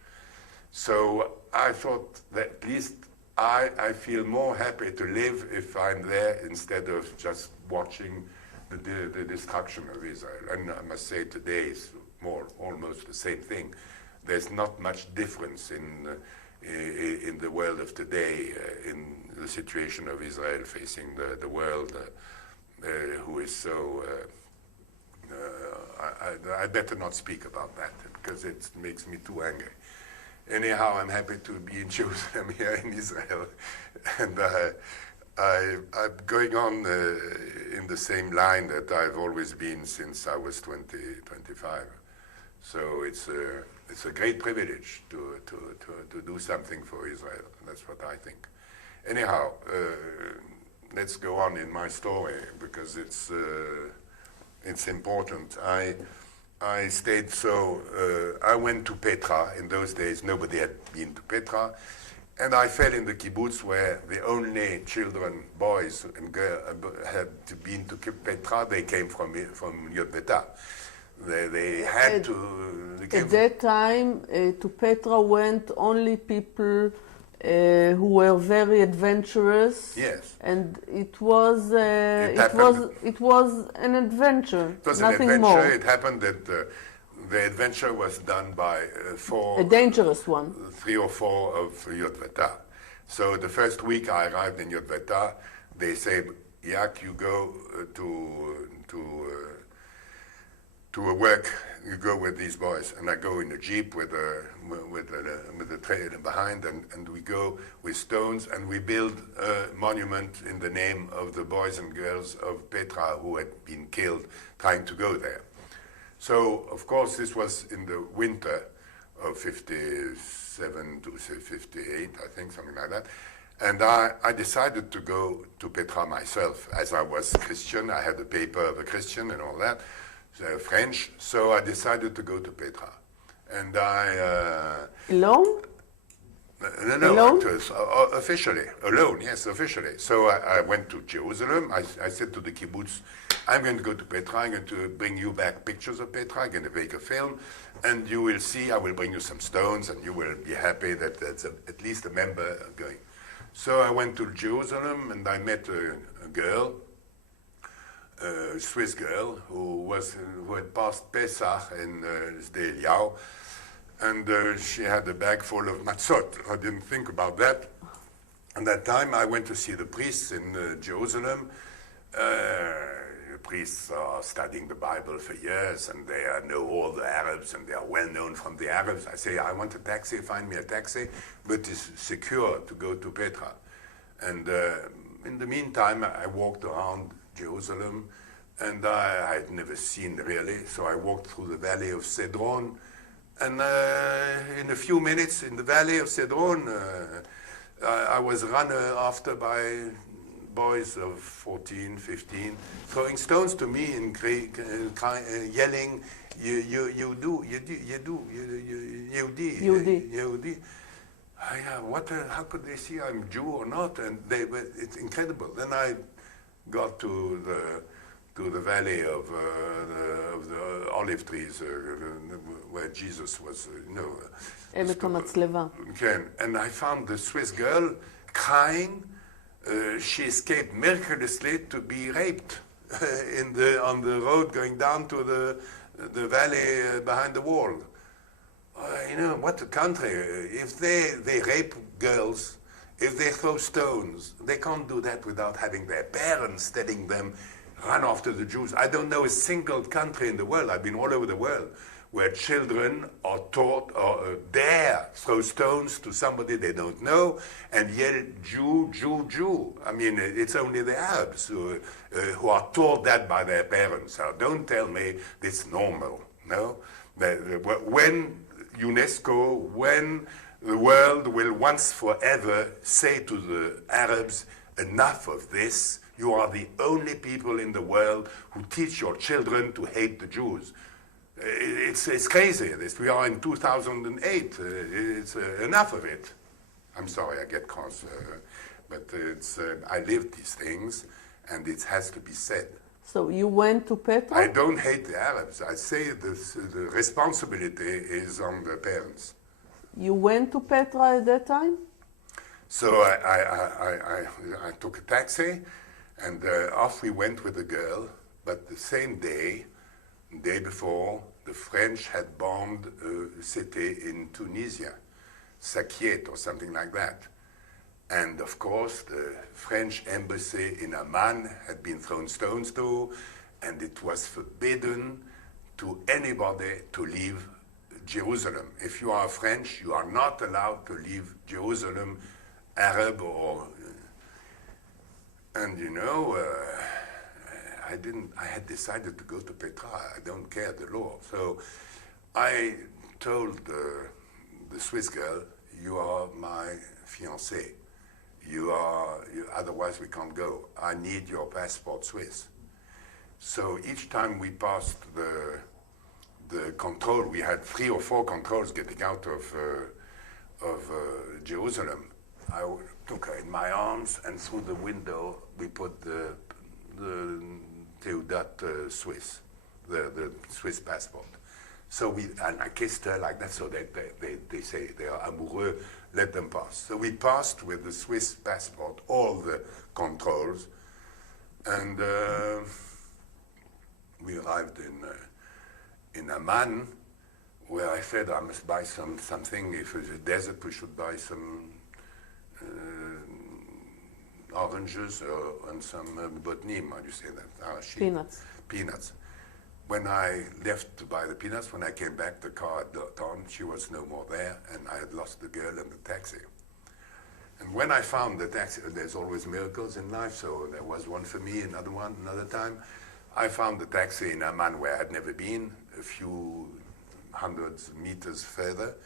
So I thought that at least I feel more happy to live if I'm there instead of just watching the destruction of Israel. And I must say today is almost the same thing. There's not much difference in the world of today, in the situation of Israel facing the world, who is so... I better not speak about that because it makes me too angry. Anyhow, I'm happy to be in Jerusalem here in Israel, and I'm going on in the same line that I've always been since I was 25. So it's a great privilege to do something for Israel. That's what I think. Anyhow, let's go on in my story because it's important. I stayed I went to Petra. In those days, nobody had been to Petra. And I fell in the kibbutz where the only children, boys and girls, had been to Petra. They came from Yodveta. They had to... At that time, to Petra went only people who were very adventurous. Yes. And it was an adventure. It was nothing an adventure. More. It happened that the adventure was done by a dangerous one. 3 or 4 of Yodveta. So the first week I arrived in Yodveta, they said, Yak, you go to a work, you go with these boys, and I go in a jeep with a trailer behind, and we go with stones, and we build a monument in the name of the boys and girls of Petra who had been killed trying to go there. So, of course, this was in the winter of 57 to 58, I think, something like that. And I decided to go to Petra myself. As I was Christian, I had the paper of a Christian and all that, French, so I decided to go to Petra. And Alone? No, alone? Officially, alone, yes, officially. So I went to Jerusalem. I said to the kibbutz, I'm going to go to Petra, I'm going to bring you back pictures of Petra, I'm going to make a film, and you will see, I will bring you some stones, and you will be happy that there's at least a member going. So I went to Jerusalem, and I met a girl, a Swiss girl, who had passed Pesach in Sde Eliyahu, and she had a bag full of matzot. I didn't think about that. At that time, I went to see the priests in Jerusalem. The priests are studying the Bible for years, and they know all the Arabs, and they are well known from the Arabs. I say, I want a taxi, find me a taxi, but it's secure to go to Petra. And in the meantime, I walked around Jerusalem, and I had never seen really, so I walked through the valley of Cedron, and in a few minutes in the valley of Cedron, I was run after by boys of 14, 15, throwing stones to me in Greek, yelling, Yehudi. How could they see I'm Jew or not? And it's incredible. Then I got to the valley of the olive trees where Jesus was, Emek HaMatzleva. And I found the Swiss girl crying. She escaped miraculously to be raped on the road going down to the valley behind the wall. You know, what a country. If they rape girls, if they throw stones, they can't do that without having their parents telling them, run after the Jews. I don't know a single country in the world, I've been all over the world, where children are taught or dare throw stones to somebody they don't know and yell, Jew, Jew, Jew. I mean, it's only the Arabs who are taught that by their parents. So don't tell me it's normal, no? When UNESCO, when the world will once forever say to the Arabs, enough of this, you are the only people in the world who teach your children to hate the Jews. It's crazy, this. We are in 2008. It's enough of it. I'm sorry, I get cross, but I lived these things, and it has to be said. So you went to Petra? I don't hate the Arabs. I say the responsibility is on the parents. You went to Petra at that time? So I took a taxi, and off we went with the girl, but the same day before, the French had bombed a city in Tunisia, Sakiet or something like that. And of course, the French embassy in Amman had been thrown stones to, and it was forbidden to anybody to leave Jerusalem. If you are French, you are not allowed to leave Jerusalem, Arab or... And you know, I had decided to go to Petra. I don't care the law. So I told the Swiss girl, you are my fiancée. Otherwise we can't go. I need your passport Swiss. So each time we passed the control, we had 3 or 4 controls getting out of Jerusalem. I took her in my arms, and through the window we put the Teudat Swiss, the Swiss passport. So and I kissed her like that, so they say they are amoureux, let them pass. So we passed with the Swiss passport all the controls, and we arrived in Amman, where I said I must buy something. If it's a desert, we should buy some oranges and some botnim, how do you say that? Peanuts. Peanuts. When I left to buy the peanuts, when I came back, the car had gone. She was no more there, and I had lost the girl and the taxi. And when I found the taxi, there's always miracles in life, so there was one for me, another one, another time. I found the taxi in Amman, where I had never been, a few hundreds meters further,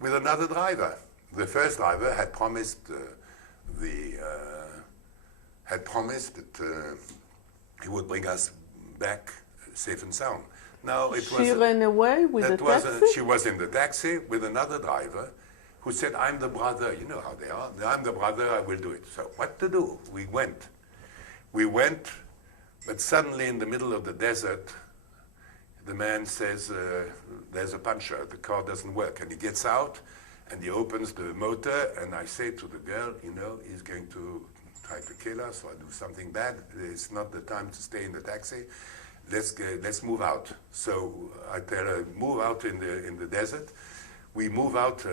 with another driver. The first driver had promised that he would bring us back safe and sound. Now She ran away with the taxi? She was in the taxi with another driver who said, I'm the brother. You know how they are. I'm the brother, I will do it. So what to do? We went, but suddenly in the middle of the desert, the man says, there's a puncture, the car doesn't work. And he gets out, and he opens the motor, and I say to the girl, you know, he's going to try to kill us or do something bad. It's not the time to stay in the taxi. Let's move out. So I tell her, move out in the desert. We move out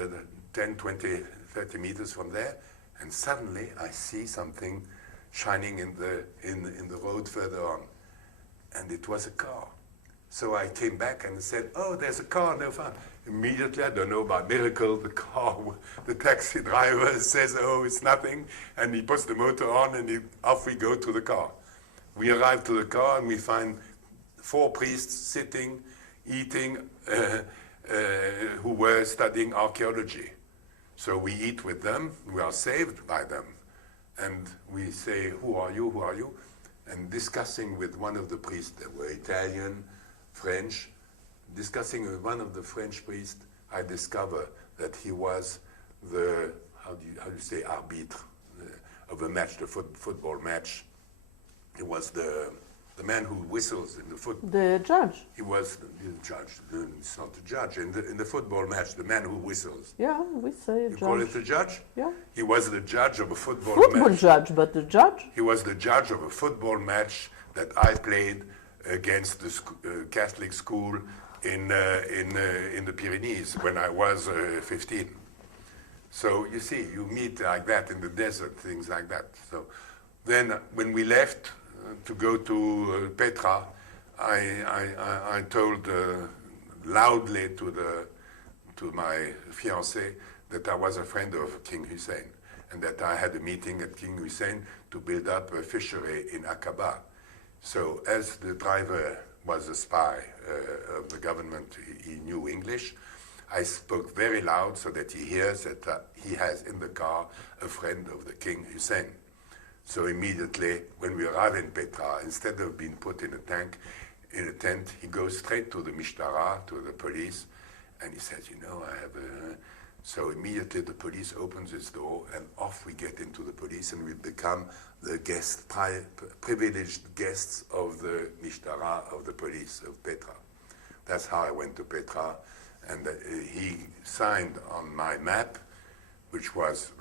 10, 20, 30 meters from there, and suddenly I see something shining in the road further on, and it was a car. So I came back and said, oh, there's a car, no fun. Immediately, I don't know, by miracle, the taxi driver says, oh, it's nothing, and he puts the motor on, and off we go to the car. We arrive to the car, and we find 4 priests sitting, eating, who were studying archaeology. So we eat with them, we are saved by them. And we say, who are you, who are you? And discussing with one of the priests, they were Italian, French, discussing with one of the French priests, I discover that he was the, how do you say, arbitre of a match, the football match. He was the The man who whistles in the football. The judge. He was the judge. It's not the judge. In the football match, the man who whistles. Yeah, we say You judge. call it the judge? Yeah. He was the judge of a football match. Judge, but the judge? He was the judge of a football match that I played against the Catholic school in the Pyrenees when I was 15. So you see, you meet like that in the desert, things like that. So then when we left to go to Petra, I told loudly to my fiancée that I was a friend of King Hussein and that I had a meeting at King Hussein to build up a fishery in Aqaba. So as the driver was a spy of the government, he knew English. I spoke very loud so that he hears that he has in the car a friend of the King Hussein. So immediately, when we arrive in Petra, instead of being put in a tent, he goes straight to the Mishtara, to the police, and he says, you know, I have a... So immediately the police opens its door, and off we get into the police, and we become the privileged guests of the Mishtara, of the police of Petra. That's how I went to Petra, and he signed on my map, which was,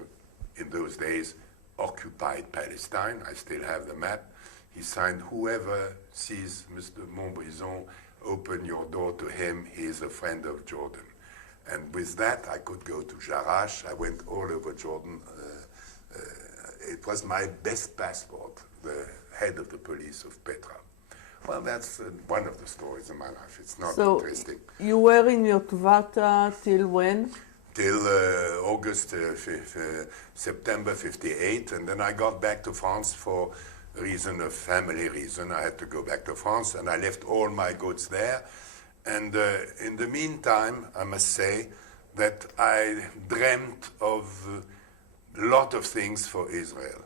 in those days, occupied Palestine. I still have the map. He signed, whoever sees Mr. Montbrison, open your door to him, he is a friend of Jordan. And with that, I could go to Jarash. I went all over Jordan. It was my best passport, the head of the police of Petra. Well, that's one of the stories in my life. It's not interesting. So you were in Yotvata till when? Till September 58, and then I got back to France for a reason of family reason. I had to go back to France, and I left all my goods there. And in the meantime, I must say that I dreamt of a lot of things for Israel.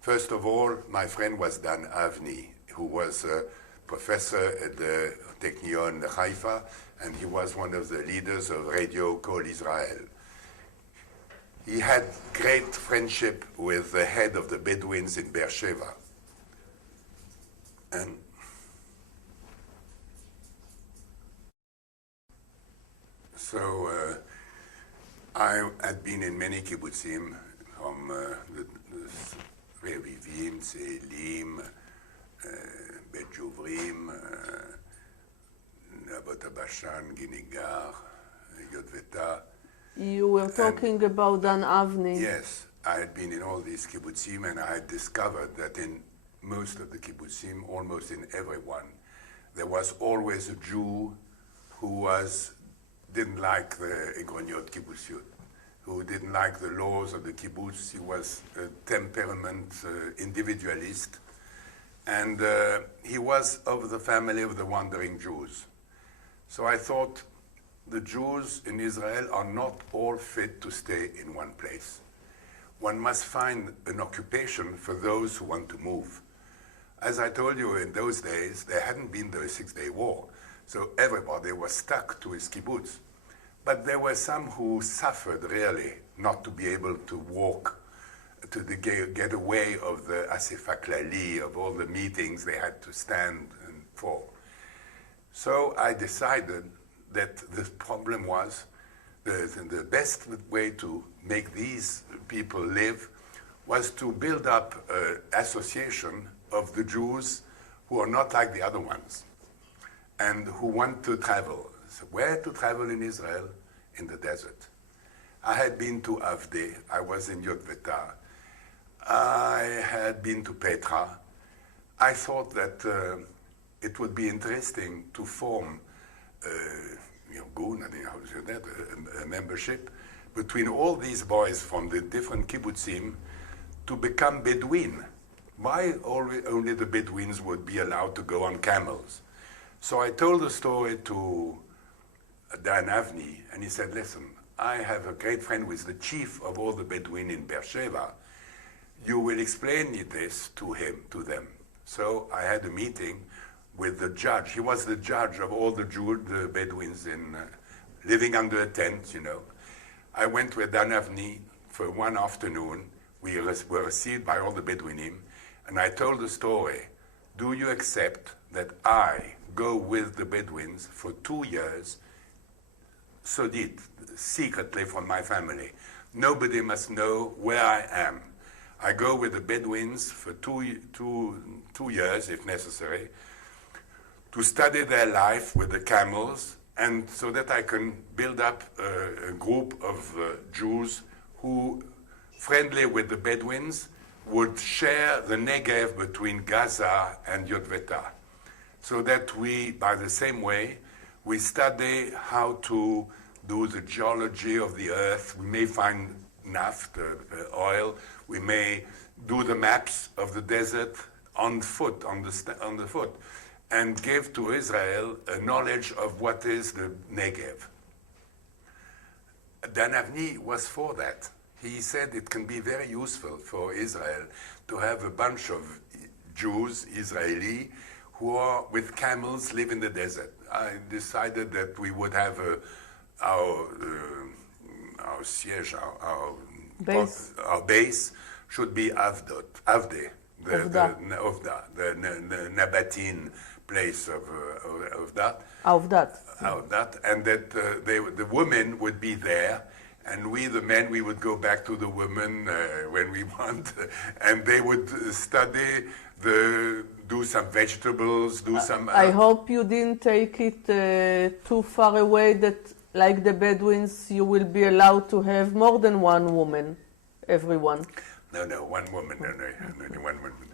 First of all, my friend was Dan Avni, who was a professor at the Technion Haifa, and he was one of the leaders of Radio Kol Israel. He had great friendship with the head of the Bedouins in Beersheba. And so I had been in many kibbutzim, from the Revivim, Tzelim, Bet Juvrim, Nabot Bashan, Ginigar, Yotvata. You were talking about Dan Avni. Yes, I had been in all these kibbutzim, and I had discovered that in most of the kibbutzim, almost in every one, there was always a Jew who didn't like the Egroniot kibbutziyot, who didn't like the laws of the kibbutz. He was a temperament individualist, and he was of the family of the wandering Jews. So I thought, the Jews in Israel are not all fit to stay in one place. One must find an occupation for those who want to move. As I told you, in those days, there hadn't been the Six-Day War, so everybody was stuck to his kibbutz. But there were some who suffered really not to be able to walk, to get away of the Asifa Klali, of all the meetings they had to stand for. So I decided that the problem was the best way to make these people live was to build up an association of the Jews who are not like the other ones and who want to travel. So where to travel in Israel? In the desert. I had been to Avde, I was in Yotvata, I had been to Petra. I thought that it would be interesting to form a membership between all these boys from the different kibbutzim to become Bedouin. Why only the Bedouins would be allowed to go on camels? So I told the story to Dan Avni, and he said, listen, I have a great friend who is the chief of all the Bedouin in Beersheba. You will explain this to them. So I had a meeting with the judge. He was the judge of all the Bedouins living under a tent, you know. I went with Dan Avni for one afternoon. We were received by all the Bedouinim, and I told the story do you accept that I go with the Bedouins for 2 years, sodit, secretly from my family? Nobody must know where I am. I go with the Bedouins for two years, if necessary, to study their life with the camels, and so that I can build up a group of Jews who, friendly with the Bedouins, would share the Negev between Gaza and Yotveta, so that we, by the same way, we study how to do the geology of the earth. We may find naphtha, oil. We may do the maps of the desert on foot, on the foot, and give to Israel a knowledge of what is the Negev. Dan Avni was for that. He said it can be very useful for Israel to have a bunch of Jews, Israeli, who are with camels live in the desert. I decided that we would have our siege, our base should be Avde, the Nabatean place of that. And that the women would be there, and we, the men, we would go back to the women when we want, and they would study, do some vegetables, do some... I hope you didn't take it too far away that, like the Bedouins, you will be allowed to have more than one woman, everyone. No, one woman, only one woman.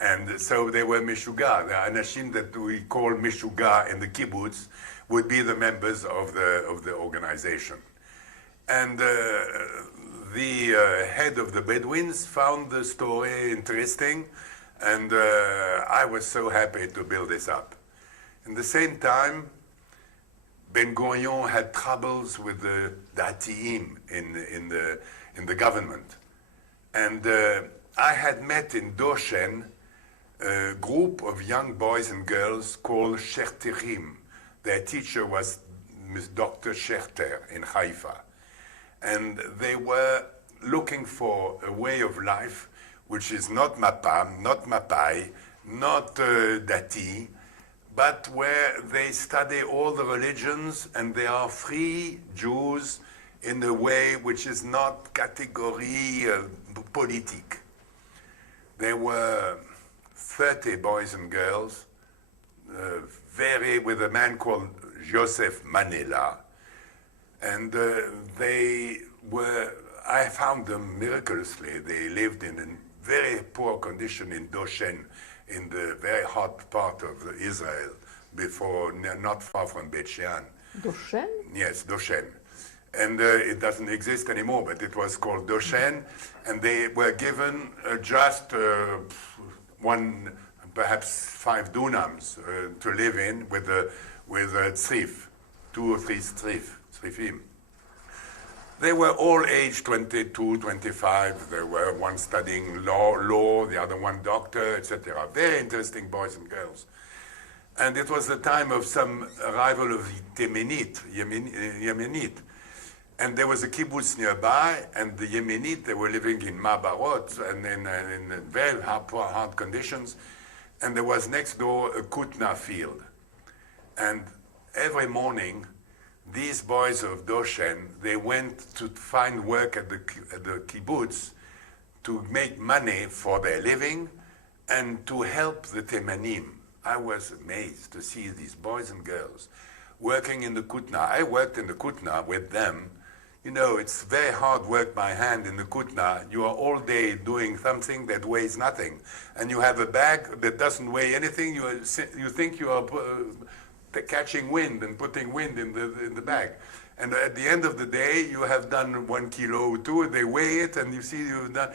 And so they were Meshuga. The Anashim that we call Meshuga in the kibbutz would be the members of the organization. And the head of the Bedouins found the story interesting, and I was so happy to build this up. At the same time, Ben Gurion had troubles with the Datiim in the government. And I had met in Doshen a group of young boys and girls called Sherterim. Their teacher was Dr. Sherter in Haifa. And they were looking for a way of life which is not Mapam, not Mapai, not Dati, but where they study all the religions and they are free Jews in a way which is not category politique. There were 30 boys and girls, with a man called Joseph Manela, and I found them miraculously. They lived in a very poor condition in Doshen, in the very hot part of Israel, not far from Beit Shean. Doshen? Yes, Doshen. And it doesn't exist anymore, but it was called Doshen, and they were given just perhaps 5 dunams to live in with a tzrif, 2 or 3 tzrifim. They were all aged 22, 25. There were one studying law, the other one doctor, etc. Very interesting boys and girls. And it was the time of some arrival of Yemenit. And there was a kibbutz nearby, and the Yemenit, they were living in Mabarot and in very hard conditions. And there was next door a kutna field. And every morning, these boys of Doshen, they went to find work at the kibbutz to make money for their living and to help the Temanim. I was amazed to see these boys and girls working in the kutna. I worked in the kutna with them. You know, it's very hard work by hand in the kutna. You are all day doing something that weighs nothing. And you have a bag that doesn't weigh anything. You think you are catching wind and putting wind in the bag. And at the end of the day, you have done 1 kilo or 2, and they weigh it, and you see you've done.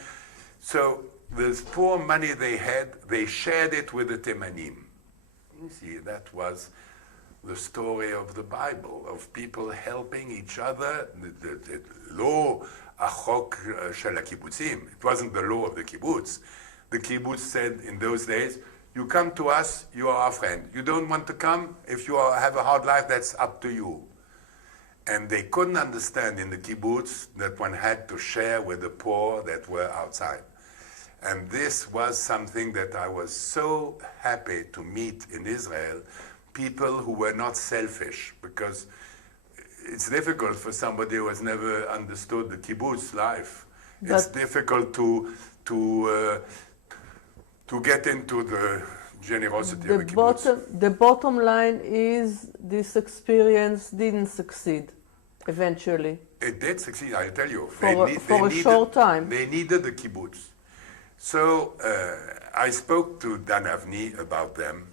So this poor money they had, they shared it with the Temanim. You see, that was the story of the Bible, of people helping each other. The law, achok shel kibbutzim. It wasn't the law of the kibbutz. The kibbutz said in those days, you come to us, you are our friend. You don't want to come, if you have a hard life, that's up to you. And they couldn't understand in the kibbutz that one had to share with the poor that were outside. And this was something that I was so happy to meet in Israel, people who were not selfish, because it's difficult for somebody who has never understood the kibbutz life. It's difficult to get into the generosity of the kibbutz. The bottom line is this experience didn't succeed eventually. It did succeed, I'll tell you. For a short time. They needed the kibbutz. So I spoke to Dan Avni about them,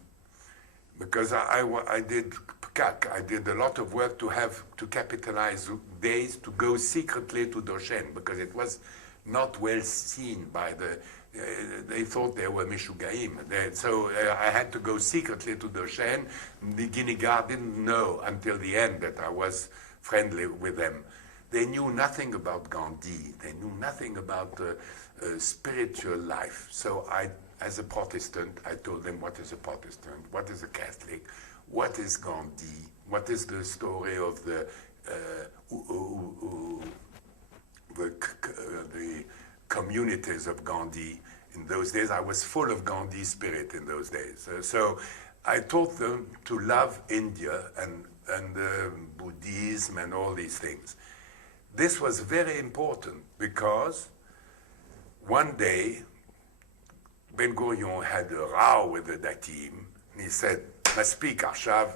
because I did PKAK. I did a lot of work to capitalize days to go secretly to Doshen, because it was not well seen by they thought they were Mishugaim. So I had to go secretly to Doshen. The Guinea didn't know until the end that I was friendly with them. They knew nothing about Gandhi. They knew nothing about spiritual life. So as a Protestant, I told them, what is a Protestant? What is a Catholic? What is Gandhi? What is the story of the communities of Gandhi? In those days, I was full of Gandhi spirit in those days. So I taught them to love India and Buddhism and all these things. This was very important because one day, Ben Gurion had a row with the Datim, and he said, "Maspeak Arshav,"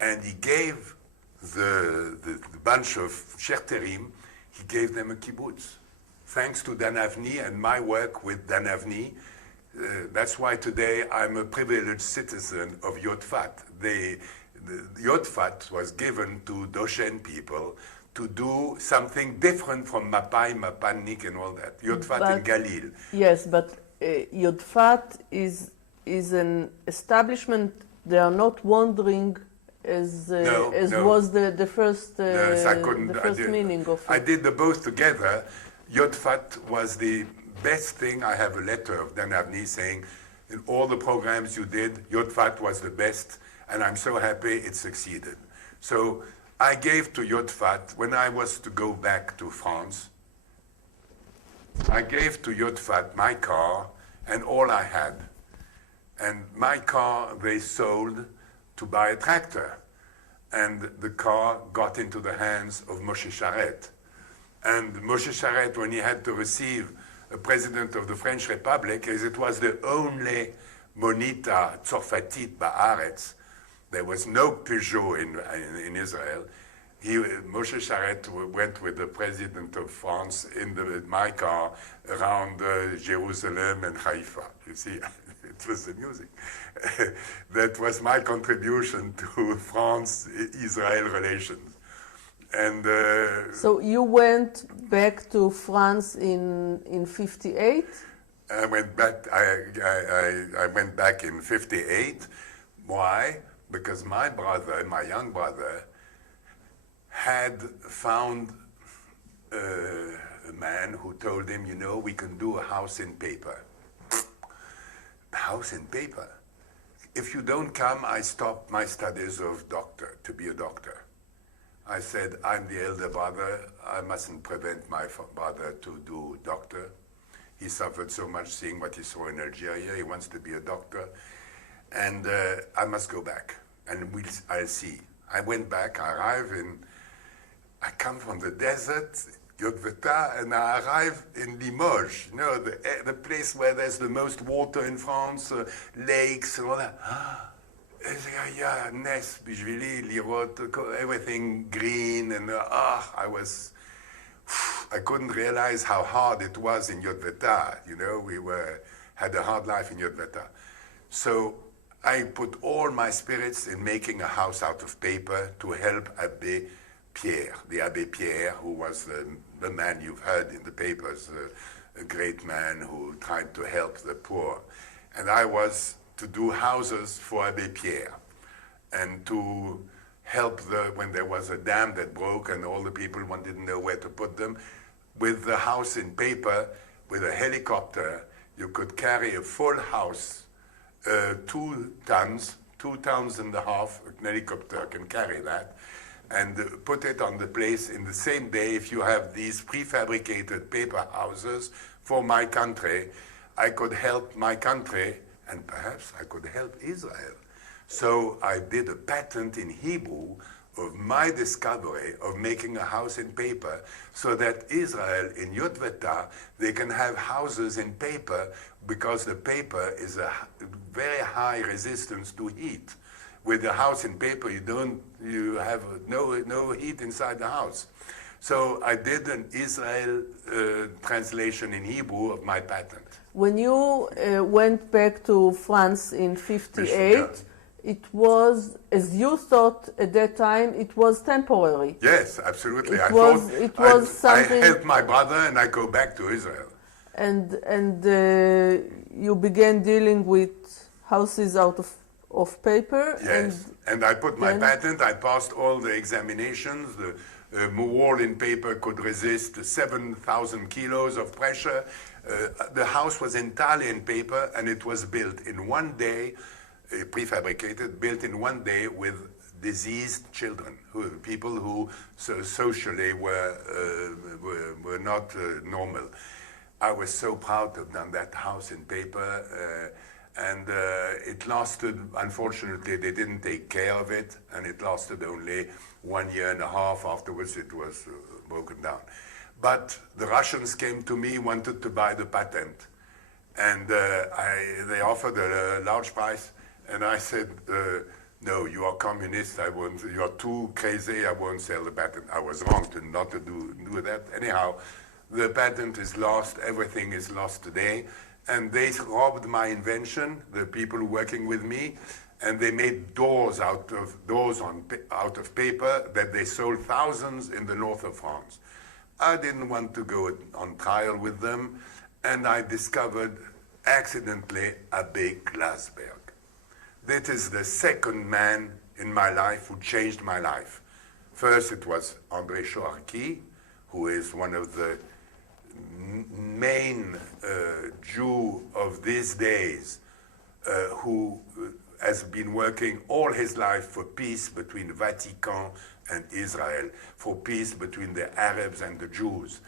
and he gave the bunch of Sherterim, he gave them a kibbutz. Thanks to Dan Avni and my work with Dan Avni, that's why today I'm a privileged citizen of Yodfat. The Yodfat was given to Doshen people to do something different from Mapai, Mapannik, and all that. Yodfat in Galil. Yes, but Yodfat is an establishment. They are not wandering as was the first meaning of it. I did the both together. Yodfat was the best thing. I have a letter of Dan Avni saying, in all the programs you did, Yodfat was the best, and I'm so happy it succeeded. So I gave to Yodfat, when I was to go back to France, I gave to Yodfat my car and all I had. And my car they sold to buy a tractor. And the car got into the hands of Moshe Sharet. And Moshe Sharet, when he had to receive a president of the French Republic, as it was the only Monita Tzorfatit Ba'aretz, there was no Peugeot in Israel. Moshe Sharet went with the president of France in my car around Jerusalem and Haifa. You see, it was the music. That was my contribution to France-Israel relations. And so you went back to France in '58? I went back. I went back in '58. Why? Because my brother, my young brother, had found a man who told him, you know, we can do a house in paper. House in paper? If you don't come, I stop my studies of doctor, to be a doctor. I said, I'm the elder brother. I mustn't prevent my brother to do doctor. He suffered so much seeing what he saw in Algeria. He wants to be a doctor. And I must go back, and I'll see. I went back, I come from the desert, Yodveta, and I arrive in Limoges, you know, the place where there's the most water in France, lakes and all that. Yeah, Nes, Bijvili, Lirot, everything green, and I couldn't realize how hard it was in Yodveta. You know, we had a hard life in Yodveta. So I put all my spirits in making a house out of paper to help Abbé Pierre, the Abbé Pierre, who was the man you've heard in the papers, a great man who tried to help the poor. And I was to do houses for Abbé Pierre and to help when there was a dam that broke and all the people didn't know where to put them. With the house in paper, with a helicopter, you could carry a full house, 2 tons, 2 tons and a half, a helicopter can carry that, and put it on the place in the same day. If you have these prefabricated paper houses for my country, I could help my country, and perhaps I could help Israel. So I did a patent in Hebrew of my discovery of making a house in paper, so that Israel, in Yotvata, they can have houses in paper, because the paper is a very high resistance to heat. With a house in paper, you have no heat inside the house. So I did an Israel translation in Hebrew of my patent. When you went back to France in 58, it was, as you thought at that time, it was temporary. Yes, absolutely. It was something. I helped my brother and I go back to Israel. And you began dealing with houses out of paper. Yes, and I put my patent. I passed all the examinations. The wall in paper could resist 7,000 kilos of pressure. The house was entirely in paper, and it was built in one day, prefabricated, built in one day with diseased children, people who socially were not normal. I was so proud to have done that house in paper, and it lasted, unfortunately, they didn't take care of it, and it lasted only 1 year and a half. Afterwards, it was broken down. But the Russians came to me, wanted to buy the patent, and they offered a large price, and I said, no, you are communist, I won't, you are too crazy, I won't sell the patent. I was wrong not to do that. Anyhow, the patent is lost, everything is lost today, and they robbed my invention, the people working with me, and they made doors out of paper that they sold thousands in the north of France. I didn't want to go on trial with them, and I discovered accidentally Abbé Glasberg. That is the second man in my life who changed my life. First, it was André Choarki, who is one of the main Jew of these days, who has been working all his life for peace between the Vatican and Israel, for peace between the Arabs and the Jews.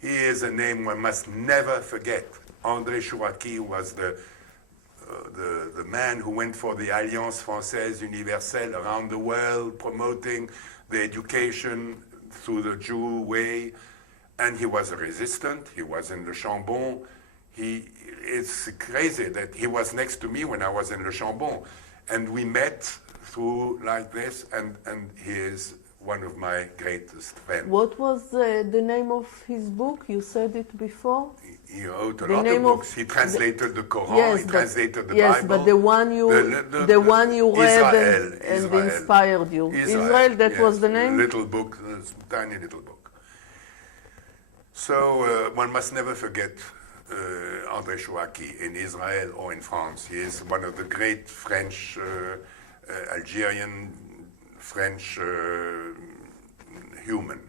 He is a name one must never forget. André Choarki was the man who went for the Alliance Française Universelle around the world, promoting the education through the Jew way, and he was a resistant. He was in Le Chambon. It's crazy that he was next to me when I was in Le Chambon, and we met through like this, and he is one of my greatest friends. What was the name of his book? You said it before. He wrote a lot of books. He translated the Quran. Yes, he translated the yes, Bible. But the one you read and inspired you. Israel, that was the name. Little book, tiny little book. So one must never forget André Choarki in Israel or in France. He is one of the great French, Algerian, French human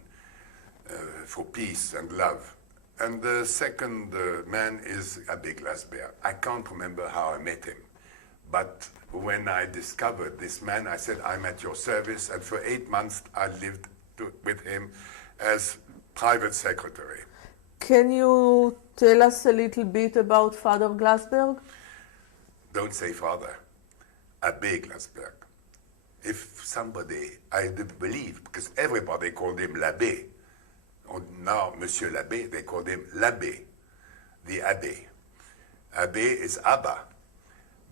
for peace and love. And the second man is Abbé Glasberg. I can't remember how I met him, but when I discovered this man, I said, I'm at your service, and for 8 months I lived with him as private secretary. Can you tell us a little bit about Father Glasberg? Don't say father, Abbé Glasberg. If somebody, I believe, because everybody called him l'abbé. Now, Monsieur l'abbé, they called him l'abbé, the abbé. Abbé is Abba,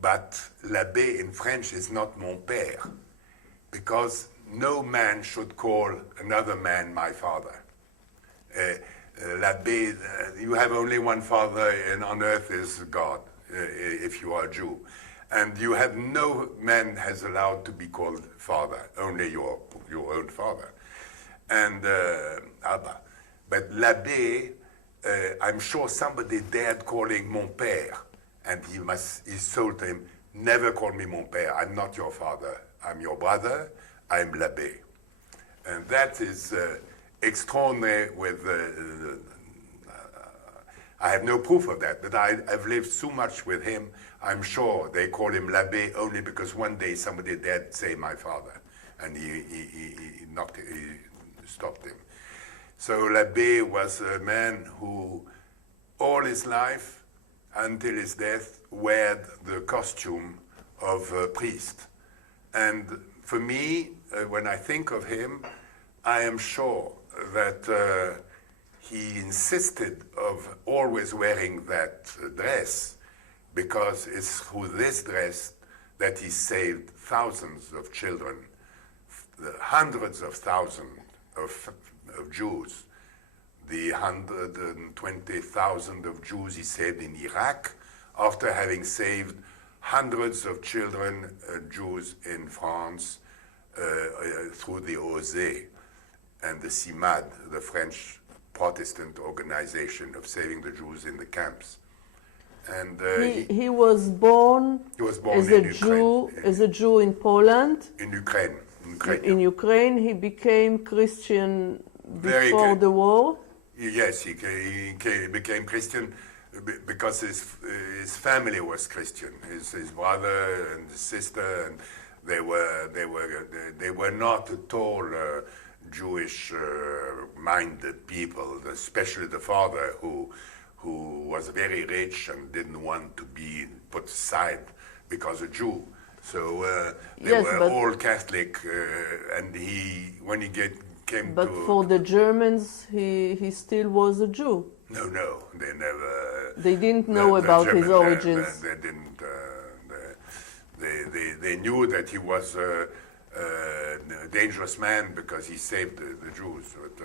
but l'abbé in French is not mon père, because no man should call another man my father. L'abbé, you have only one father on earth is God, if you are a Jew. And you have no man has allowed to be called father, only your own father. And Abba. But l'abbé, I'm sure somebody dared calling mon père, and he told him, never call me mon père, I'm not your father, I'm your brother, I'm l'abbé. And that is extraordinary with, I have no proof of that, but I've lived so much with him, I'm sure they call him l'abbé only because one day somebody dared say my father, and he stopped him. So l'abbé was a man who all his life until his death, wear the costume of a priest. And for me, when I think of him, I am sure that he insisted of always wearing that dress, because it's through this dress that he saved thousands of children, hundreds of thousands of Jews. The 120,000 of Jews he saved in Iraq, after having saved hundreds of children, Jews in France, through the OSE and the CIMAD, the French Protestant organization of saving the Jews in the camps. And he was born as a Jew, in Poland. In Ukraine. In Ukraine, he became Christian before the war. Yes, he became Christian because his family was Christian. His brother and his sister, and they were not at all Jewish-minded people. Especially the father, who was very rich and didn't want to be put aside because a Jew. So they were all Catholic, and when he came but to... for the Germans, he still was a Jew. No, they never... They didn't know about his origins. They didn't... They knew that he was a dangerous man because he saved the Jews. But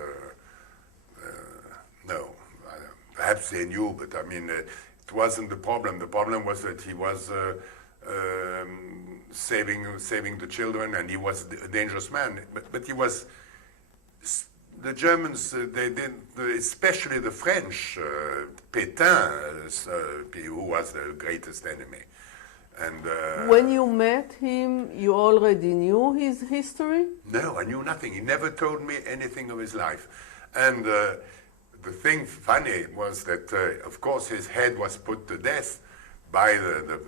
no, perhaps they knew, but I mean, it wasn't the problem. The problem was that he was saving the children, and he was a dangerous man. But he was... The Germans, they didn't, especially the French, Pétain, who was the greatest enemy. And when you met him, you already knew his history? No, I knew nothing. He never told me anything of his life. And the thing funny was that, of course, his head was put to death by the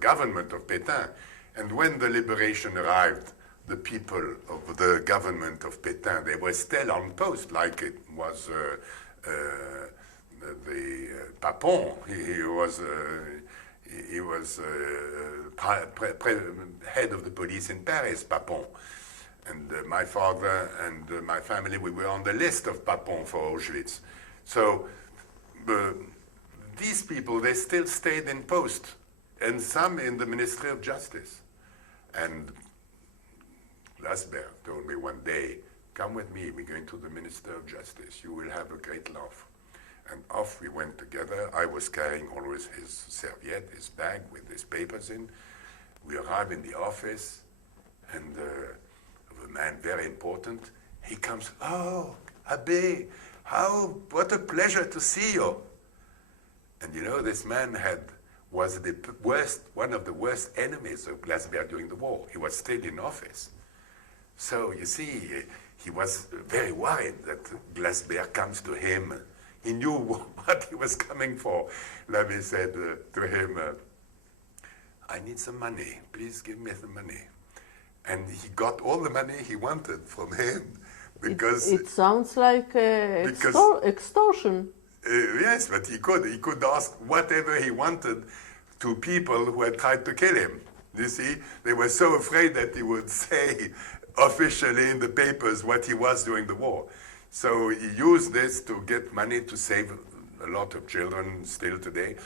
government of Pétain. And when the liberation arrived, the people of the government of Pétain, they were still on post, like it was the Papon. He was head of the police in Paris, Papon. And my father and my family, we were on the list of Papon for Auschwitz. So these people, they still stayed in post, and some in the Ministry of Justice. And Glasberg told me one day, come with me, we're going to the Minister of Justice. You will have a great laugh. And off we went together. I was carrying always his serviette, his bag with his papers in. We arrived in the office, and a man very important, he comes, oh, Abbé, what a pleasure to see you. And you know, this man was one of the worst enemies of Glasberg during the war. He was still in office. So you see, he was very worried that Glasberg comes to him. He knew what he was coming for. L'abbé said to him, I need some money. Please give me the money. And he got all the money he wanted from him because... It sounds like extortion. Yes, but he could ask whatever he wanted to people who had tried to kill him. You see, they were so afraid that he would say officially in the papers what he was during the war. So he used this to get money to save a lot of children still today.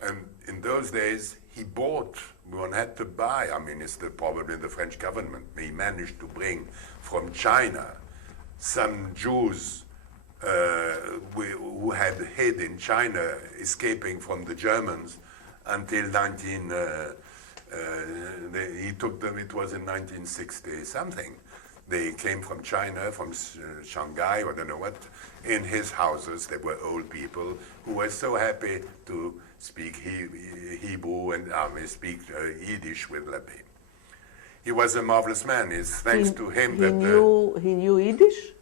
And in those days, he bought, one had to buy, I mean, it's probably the French government, he managed to bring from China some Jews who had hid in China, escaping from the Germans until he took them, it was in 1960 something. They came from China, from Shanghai, I don't know what, in his houses. They were old people who were so happy to speak Hebrew and speak Yiddish with L'abbé. He was a marvelous man. It's thanks to him that... He knew Yiddish?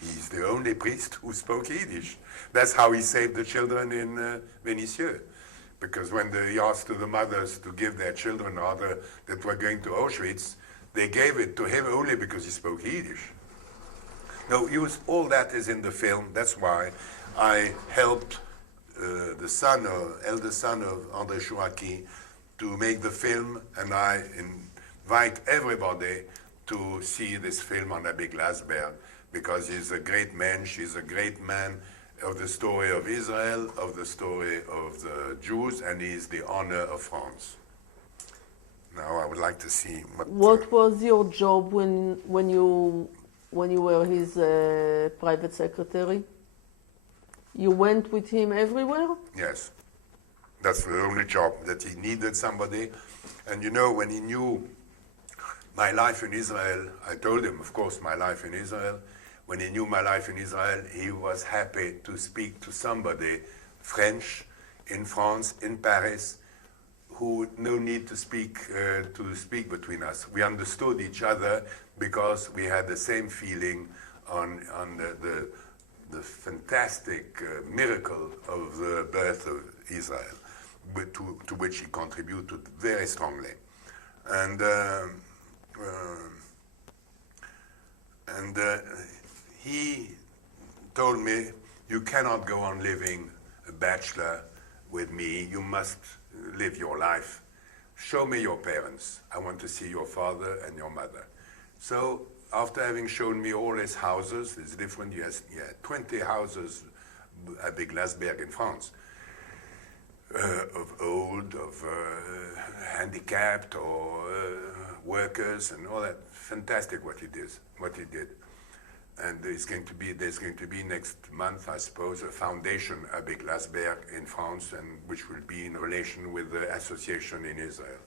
He's the only priest who spoke Yiddish. That's how he saved the children in Vénissieux. Because when he asked the mothers to give their children that were going to Auschwitz, they gave it to him only because he spoke Yiddish. No, all that is in the film. That's why I helped elder son of André Chouraki, to make the film, and I invite everybody to see this film on Abbé Glasberg, because he's a great man, she's a great man of the story of Israel, of the story of the Jews, and he's the honor of France. Now I would like to see what was your job when you were his private secretary? You went with him everywhere? Yes. That's the only job, that he needed somebody. And you know, when he knew my life in Israel, I told him, of course, my life in Israel. When he knew my life in Israel, he was happy to speak to somebody, French, in France, in Paris, who no need to speak between us. We understood each other because we had the same feeling on the fantastic miracle of the birth of Israel, to which he contributed very strongly. And he told me, you cannot go on living a bachelor with me, you must live your life. Show me your parents. I want to see your father and your mother. So after having shown me all his houses, it's different, he had 20 houses at Abbé Glasberg in France, of old, of handicapped, or workers, and all that. Fantastic what he did. And there's going to be next month, I suppose, a foundation Abbé Glasberg in France, and which will be in relation with the association in Israel.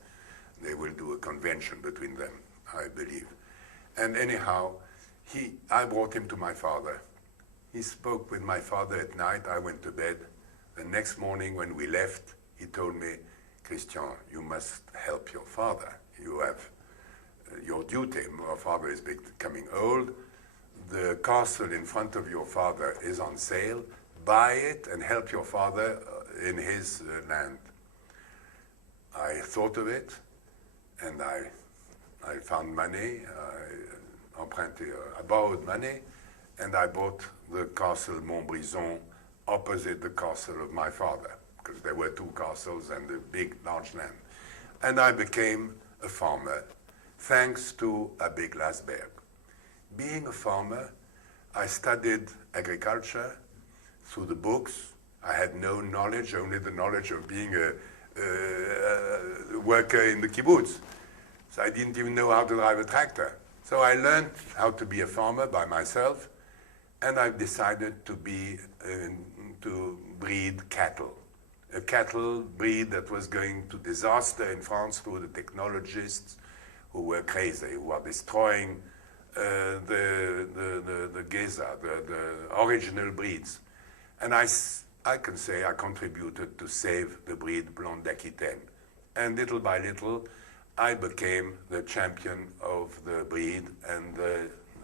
They will do a convention between them, I believe. And anyhow, I brought him to my father. He spoke with my father at night. I went to bed. The next morning when we left, he told me, Christian, you must help your father. You have your duty. Your father is becoming old. The castle in front of your father is on sale. Buy it and help your father in his land. I thought of it, and I found money. I borrowed money, and I bought the castle Montbrison opposite the castle of my father, because there were two castles and a big, large land. And I became a farmer, thanks to Abbé Glasberg. Being a farmer, I studied agriculture through the books. I had no knowledge, only the knowledge of being a worker in the kibbutz. So I didn't even know how to drive a tractor. So I learned how to be a farmer by myself, and I decided to breed cattle. A cattle breed that was going to disaster in France through the technologists who were crazy, who are destroying the Geza, the original breeds. And I can say I contributed to save the breed Blonde d'Aquitaine. And little by little, I became the champion of the breed, and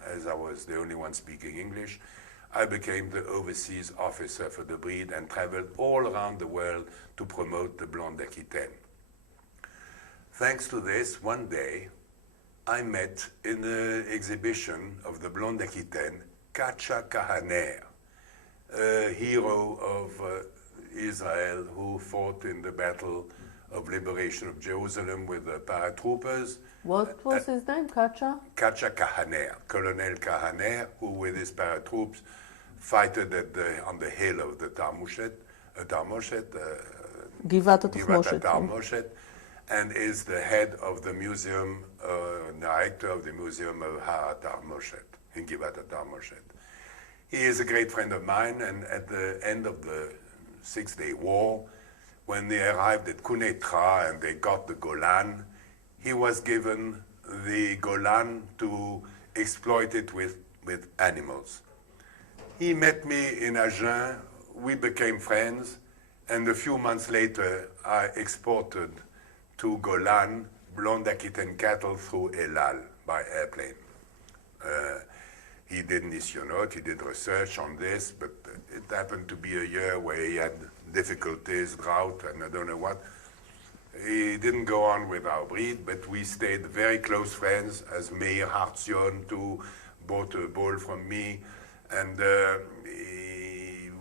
as I was the only one speaking English, I became the overseas officer for the breed and traveled all around the world to promote the Blonde d'Aquitaine. Thanks to this, one day, I met in the exhibition of the Blonde d'Aquitaine, Kacha Kahaner, a hero of Israel who fought in the Battle of Liberation of Jerusalem with the paratroopers. What was his name, Kacha? Kacha Kahaner, Colonel Kahaner, who with his paratroops fighted on the hill of the Tarmoshet, Givat Tarmoshet, and is the head of the museum, director of the museum of Har Tarmoshet, in Givat Tarmoshet. He is a great friend of mine, and at the end of the Six-Day War, when they arrived at Quneitra and they got the Golan, he was given the Golan to exploit it with animals. He met me in Agen, we became friends, and a few months later, I exported to Golan Blonde d'Aquitaine cattle through El Al by airplane. He did Nissionot, he did research on this, but it happened to be a year where he had difficulties, drought, and I don't know what. He didn't go on with our breed, but we stayed very close friends, as Meir Hartzion too bought a bull from me, and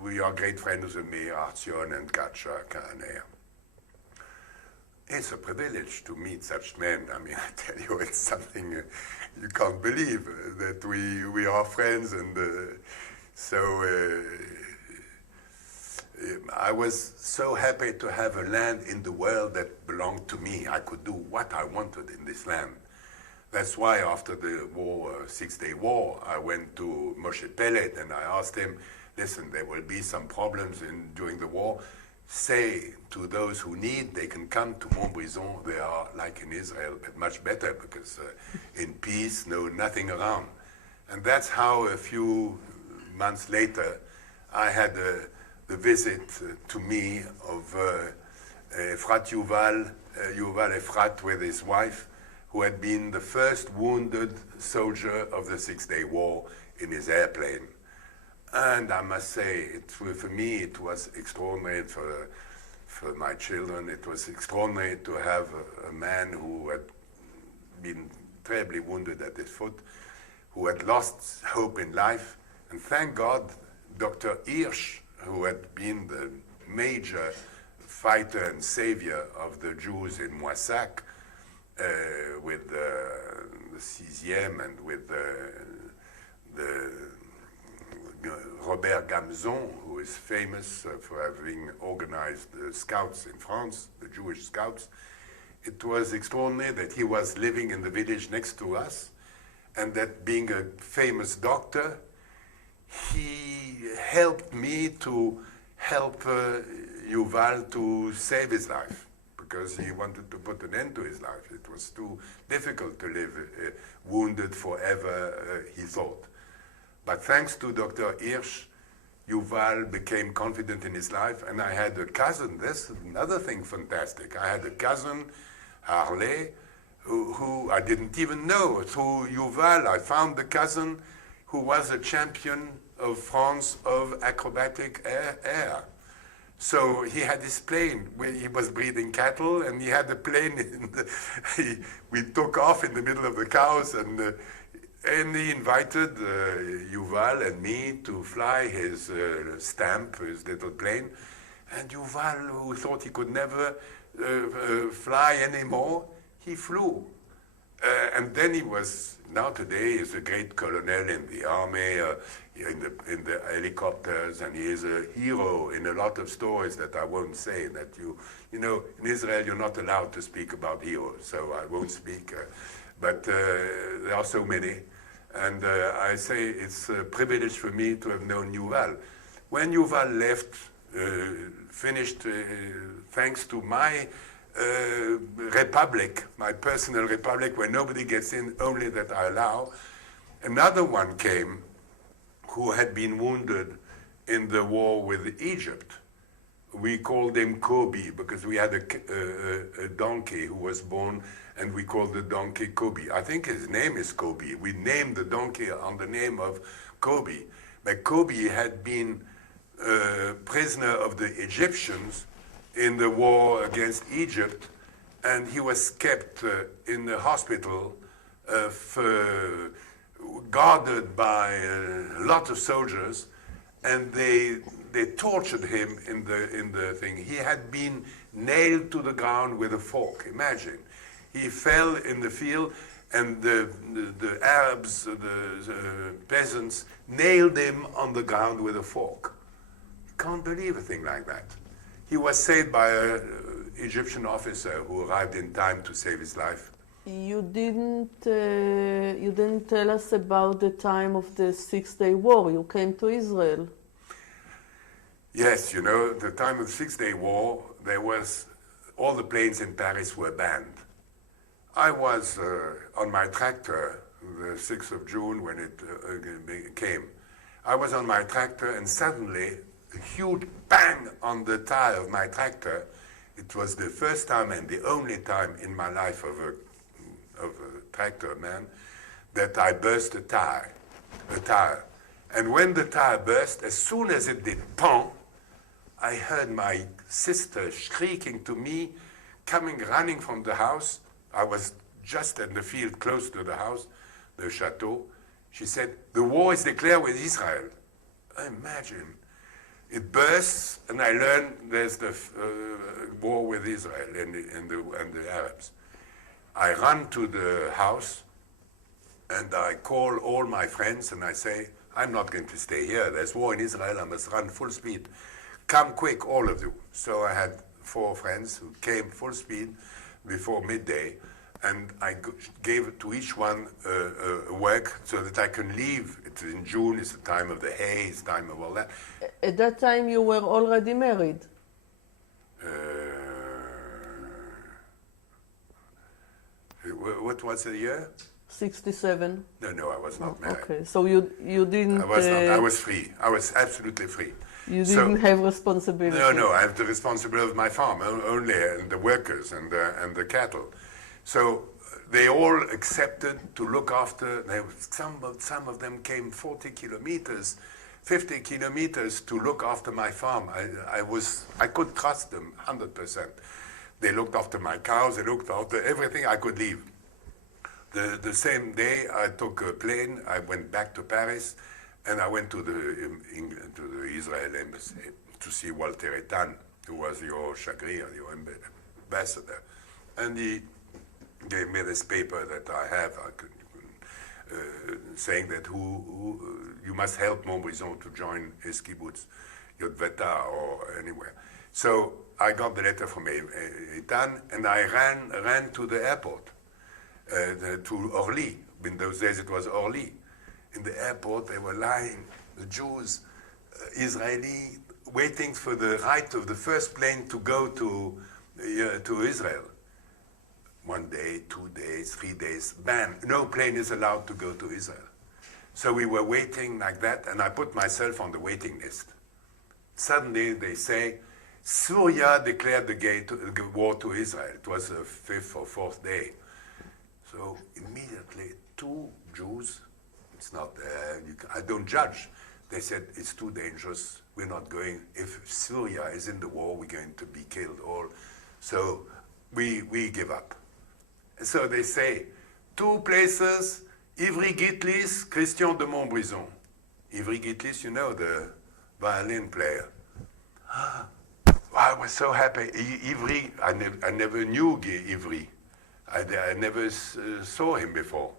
we are great friends with me, Artsion and Katja Kahaner. It's a privilege to meet such men. I mean, I tell you, it's something you can't believe that we are friends. And I was so happy to have a land in the world that belonged to me. I could do what I wanted in this land. That's why after the war, Six-Day War, I went to Moshe Pellet and I asked him, listen, there will be some problems during the war. Say to those who need, they can come to Montbrison. They are like in Israel, but much better because in peace, nothing around. And that's how a few months later, I had the visit to me of Efrat Yuval Efrat with his wife, who had been the first wounded soldier of the Six-Day War in his airplane. And I must say, for me, it was extraordinary. For my children, it was extraordinary to have a man who had been terribly wounded at his foot, who had lost hope in life. And thank God, Dr. Hirsch, who had been the major fighter and savior of the Jews in Moissac, with the 6e and with the Robert Gamzon, who is famous for having organized the scouts in France, the Jewish scouts. It was extraordinary that he was living in the village next to us, and that being a famous doctor, he helped me to help Yuval to save his life, because he wanted to put an end to his life. It was too difficult to live wounded forever, he thought. But thanks to Dr. Hirsch, Yuval became confident in his life, and I had a cousin. That's another thing fantastic. I had a cousin, Harley, who I didn't even know. Through Yuval, I found the cousin who was a champion of France of acrobatic air. So he had his plane where he was breeding cattle, and he had a plane. We took off in the middle of the cows, and he invited Yuval and me to fly his stamp, his little plane. And Yuval, who thought he could never fly anymore, he flew. And then he was, now today, he's a great colonel in the army, in the helicopters, and he is a hero in a lot of stories that I won't say, that you know, in Israel you're not allowed to speak about heroes, so I won't speak, but there are so many. And I say it's a privilege for me to have known Yuval. When Yuval left, finished, thanks to my republic, my personal republic, where nobody gets in, only that I allow, another one came who had been wounded in the war with Egypt. We called him Kobe because we had a donkey who was born, and we called the donkey Kobe. I think his name is Kobe. We named the donkey on the name of Kobe. But Kobe had been prisoner of the Egyptians in the war against Egypt, and he was kept in the hospital guarded by a lot of soldiers, and they tortured him in the thing. He had been nailed to the ground with a fork. Imagine. He fell in the field, and the Arabs, the peasants, nailed him on the ground with a fork. You can't believe a thing like that. He was saved by an Egyptian officer who arrived in time to save his life. You didn't tell us about the time of the Six-Day War. You came to Israel. Yes, you know, the time of the Six-Day War, all the planes in Paris were banned. I was on my tractor, the 6th of June when it came. I was on my tractor, and suddenly a huge bang on the tire of my tractor. It was the first time and the only time in my life of a tractor man that I burst a tire. And when the tire burst, as soon as it did pong, I heard my sister shrieking to me, running from the house. I was just in the field close to the house, the chateau. She said, "The war is declared with Israel." Imagine. It bursts, and I learn there's the war with Israel and the Arabs. I run to the house, and I call all my friends, and I say, I'm not going to stay here. There's war in Israel. I must run full speed. Come quick, all of you. So I had 4 friends who came full speed before midday, and I gave to each one work so that I can leave. It's in June, it's the time of the hay, it's the time of all that. At that time you were already married. What was the year? 67. No, I was not married. Okay, so you didn't... I was free. I was absolutely free. You didn't have responsibility. No, I have the responsibility of my farm only, and the workers and the cattle. So they all accepted to look after. Some of them came 40 kilometers, 50 kilometers to look after my farm. I could trust them 100%. They looked after my cows. They looked after everything. I could leave. The same day, I took a plane. I went back to Paris, and I went to the Israel embassy to see Walter Etan, who was your shagrir, your ambassador. And he gave me this paper that I have, saying that you must help Montbrison to join his kibbutz, Yotvata or anywhere. So I got the letter from Etan, and I ran to the airport, to Orly. In those days it was Orly. In the airport they were lying, the Jews, Israeli, waiting for the right of the first plane to go to Israel. 1 day, 2 days, 3 days, bam, no plane is allowed to go to Israel. So we were waiting like that, and I put myself on the waiting list. Suddenly they say, Syria declared the war to Israel. It was the 5th or 4th day. So immediately 2 Jews, it's not, I don't judge. They said, it's too dangerous, we're not going. If Syria is in the war, we're going to be killed all. So we give up. So they say, 2 places, Ivry Gitlis, Christian de Montbrison. Ivry Gitlis, you know, the violin player. I was so happy. Ivry, I never knew Ivry. I never saw him before.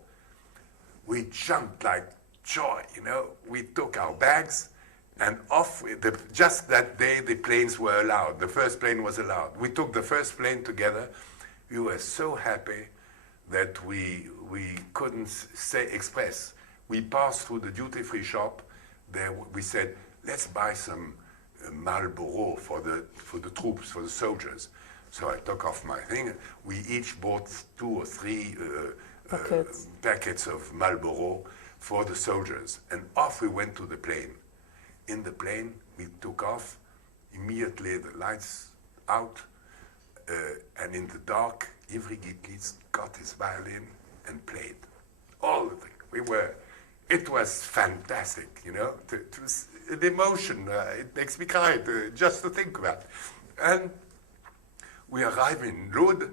We jumped like joy, you know. We took our bags and off. Just that day, the planes were allowed. The first plane was allowed. We took the first plane together. We were so happy that we couldn't express. We passed through the duty-free shop. There we said, let's buy some Marlboro for the troops, for the soldiers. So I took off my thing. We each bought 2 or 3 packets of Marlboro for the soldiers. And off we went to the plane. In the plane, we took off. Immediately the lights out. And in the dark, Ivry Gitlis got his violin and played. All the things. It was fantastic, you know. It was an emotion. It makes me cry just to think about it. And we arrived in Lod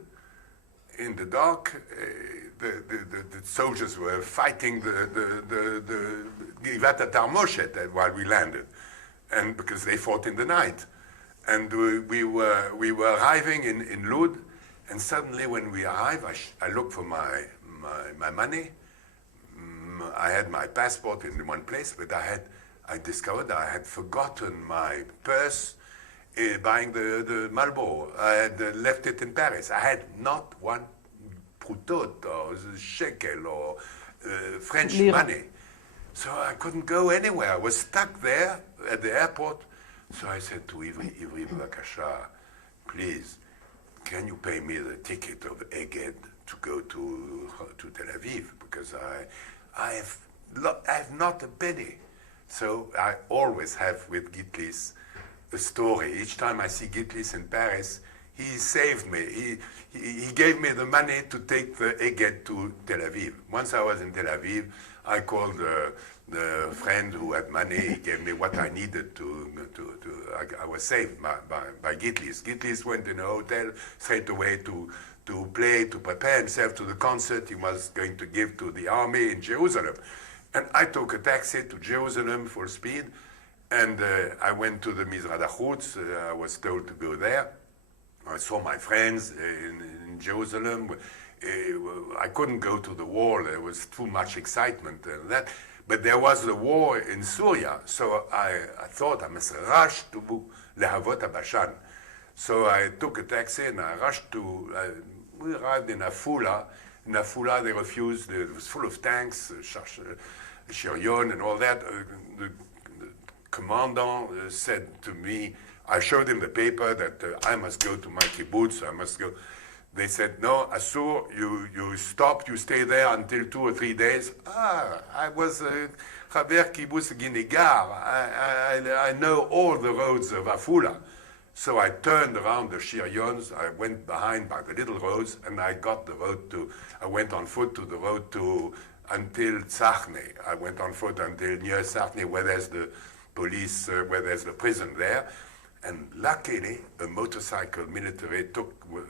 in the dark. The soldiers were fighting the Givat Tarmoshet while we landed, and because they fought in the night. And we were arriving in Lod, and suddenly when we arrived, I looked for my money. I had my passport in one place, but I discovered I had forgotten my purse buying the Marlboro. I had left it in Paris. I had not one proutot or shekel or French money. So I couldn't go anywhere. I was stuck there at the airport. So I said to Ivry Bakasha, please, can you pay me the ticket of Eged to go to Tel Aviv? Because I have not a penny. So I always have with Gitlis a story. Each time I see Gitlis in Paris, he saved me. He gave me the money to take the Eged to Tel Aviv. Once I was in Tel Aviv, I called the friend who had money. He gave me what I needed I was saved by Gitlis. Gitlis went in a hotel straight away to play, to prepare himself to the concert he was going to give to the army in Jerusalem. And I took a taxi to Jerusalem full speed, And I went to the Mizrach Chutz. I was told to go there. I saw my friends in Jerusalem. I couldn't go to the wall. There was too much excitement and that. But there was the war in Syria, so I thought I must rush to Lehavot HaBashan. So I took a taxi and I rushed to, we arrived in Afula. In Afula they refused, it was full of tanks, Shiryon and all that. The commandant said to me, I showed him the paper that I must go to my kibbutz, I must go. They said, no, Asur, you stop, you stay there until 2 or 3 days. I was Chaver Kibbutz Ginegar. I know all the roads of Afula. So I turned around the Shiryons, I went behind by the little roads, and I got the road I went on foot to the road until Tzachne. I went on foot until near Tzachne, where there's the police, where there's the prison there. And luckily, a motorcycle military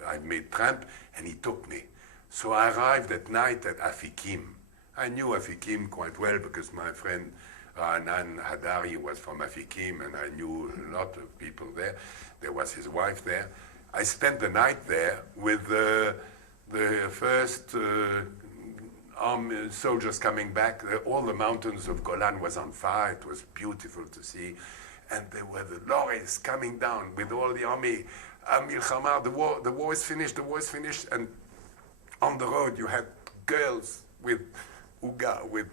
I made tramp, and he took me. So I arrived at night at Afikim. I knew Afikim quite well because my friend Ra'anan Hadari was from Afikim, and I knew a lot of people there. There was his wife there. I spent the night there with the first army soldiers coming back. All the mountains of Golan was on fire. It was beautiful to see. And there were the lorries coming down with all the army. Milchama, the war is finished, the war is finished. And on the road you had girls with uga, with